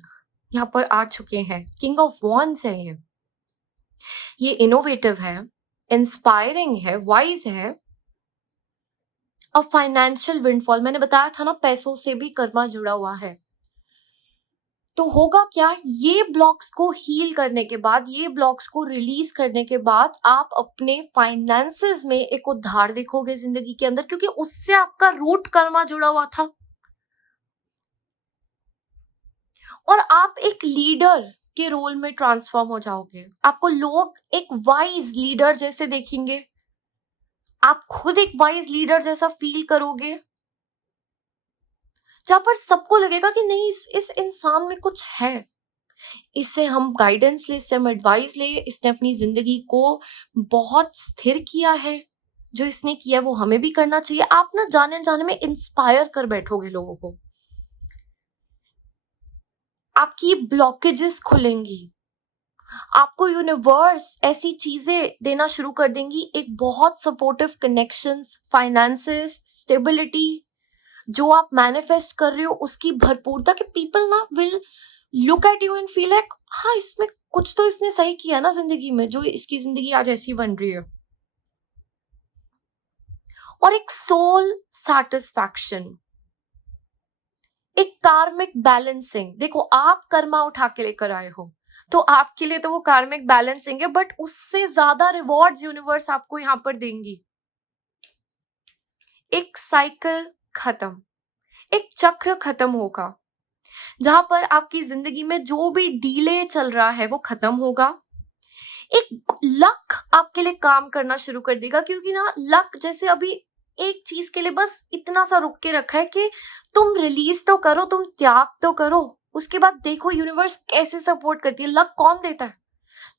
यहाँ पर आ चुके हैं, किंग ऑफ वॉन्ड्स है ये इनोवेटिव है, इंस्पायरिंग है, वाइज है। और फाइनेंशियल विंडफॉल, मैंने बताया था ना, पैसों से भी कर्मा जुड़ा हुआ है। तो होगा क्या, ये ब्लॉक्स को हील करने के बाद, ये ब्लॉक्स को रिलीज करने के बाद आप अपने फाइनेंसेस में एक उद्धार देखोगे जिंदगी के अंदर, क्योंकि उससे आपका रूट कर्मा जुड़ा हुआ था। और आप एक लीडर के रोल में ट्रांसफॉर्म हो जाओगे। आपको लोग एक वाइज लीडर जैसे देखेंगे, आप खुद एक वाइज लीडर जैसा फील करोगे, जहां पर सबको लगेगा कि नहीं, इस इंसान में कुछ है, इससे हम गाइडेंस ले, इससे हम एडवाइस ले, इसने अपनी जिंदगी को बहुत स्थिर किया है, जो इसने किया वो हमें भी करना चाहिए। आप ना जाने जाने में इंस्पायर कर बैठोगे लोगों को, आपकी ब्लॉकेजेस खुलेंगी, आपको यूनिवर्स ऐसी चीजें देना शुरू कर देंगी, एक बहुत सपोर्टिव कनेक्शंस, फाइनेंसेस, स्टेबिलिटी, जो आप मैनिफेस्ट कर रहे हो उसकी भरपूरता के पीपल ना will look at you and feel like, हाँ इसमें कुछ तो इसने सही किया ना जिंदगी में, जो इसकी जिंदगी आज ऐसी बन रही है। और एक सोल सैटिस्फैक्शन, एक कार्मिक बैलेंसिंग। देखो, आप कर्मा उठा के लेकर आए हो, तो आपके लिए तो वो कार्मिक बैलेंसिंग है, बट उससे ज्यादा रिवॉर्ड्स यूनिवर्स आपको यहाँ पर देंगी। एक साइकिल खत्म, एक चक्र खत्म होगा, जहां पर आपकी जिंदगी में जो भी डीले चल रहा है वो खत्म होगा। एक लक आपके लिए काम करना शुरू कर देगा, क्योंकि ना लक जैसे अभी एक चीज के लिए बस इतना सा रुक के रखा है कि तुम रिलीज तो करो, तुम त्याग तो करो, उसके बाद देखो यूनिवर्स कैसे सपोर्ट करती है। लक कौन देता है?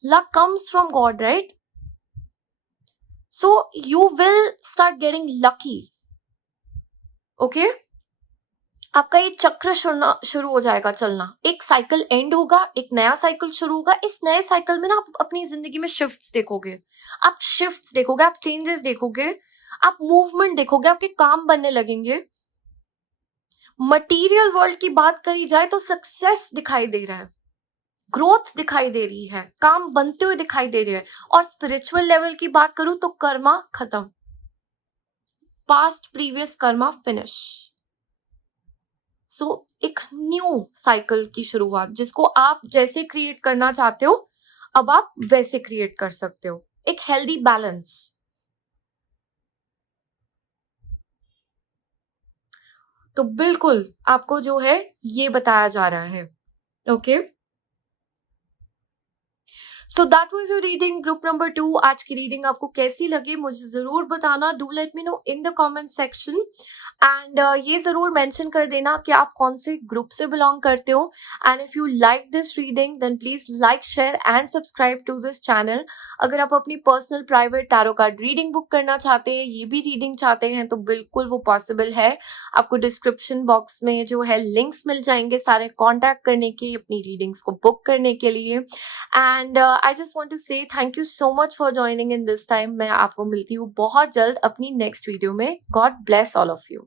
Luck comes from God, right? So you will start getting lucky. Okay, आपका ये चक्र शुरू हो जाएगा चलना, एक साइकिल एंड होगा, एक नया साइकिल शुरू होगा। इस नए साइकिल में ना आप अपनी जिंदगी में शिफ्ट्स देखोगे, आप शिफ्ट्स देखोगे, आप चेंजेस देखोगे, आप मूवमेंट देखोगे, आपके काम बनने लगेंगे। मटेरियल वर्ल्ड की बात करी जाए तो सक्सेस दिखाई दे रहा है, ग्रोथ दिखाई दे रही है, काम बनते हुए दिखाई दे रहे हैं। और स्पिरिचुअल लेवल की बात करूं तो कर्मा खत्म, पास्ट प्रीवियस कर्मा फिनिश। सो एक न्यू साइकिल की शुरुआत, जिसको आप जैसे क्रिएट करना चाहते हो अब आप वैसे क्रिएट कर सकते हो, एक हेल्दी बैलेंस। तो बिल्कुल आपको जो है ये बताया जा रहा है। Okay, so that was your reading group number 2। आज की रीडिंग आपको कैसी लगी मुझे जरूर बताना, do let me no in the comment section. And ये जरूर मेंशन कर देना कि आप कौन से ग्रुप से बिलोंग करते हो। And if you like this reading then please like, share and subscribe to this channel. अगर आप अपनी personal private tarot card reading book करना चाहते हैं, ये भी रीडिंग चाहते हैं, तो बिल्कुल वो पॉसिबल है। आपको डिस्क्रिप्शन बॉक्स में जो है लिंक्स मिल जाएंगे सारे कॉन्टैक्ट करने के, अपनी रीडिंग्स को बुक करने के लिए। And I just want to say thank you so much for joining in this time. मैं आपको मिलती हूँ बहुत जल्द अपनी नेक्स्ट वीडियो में। God bless all of you.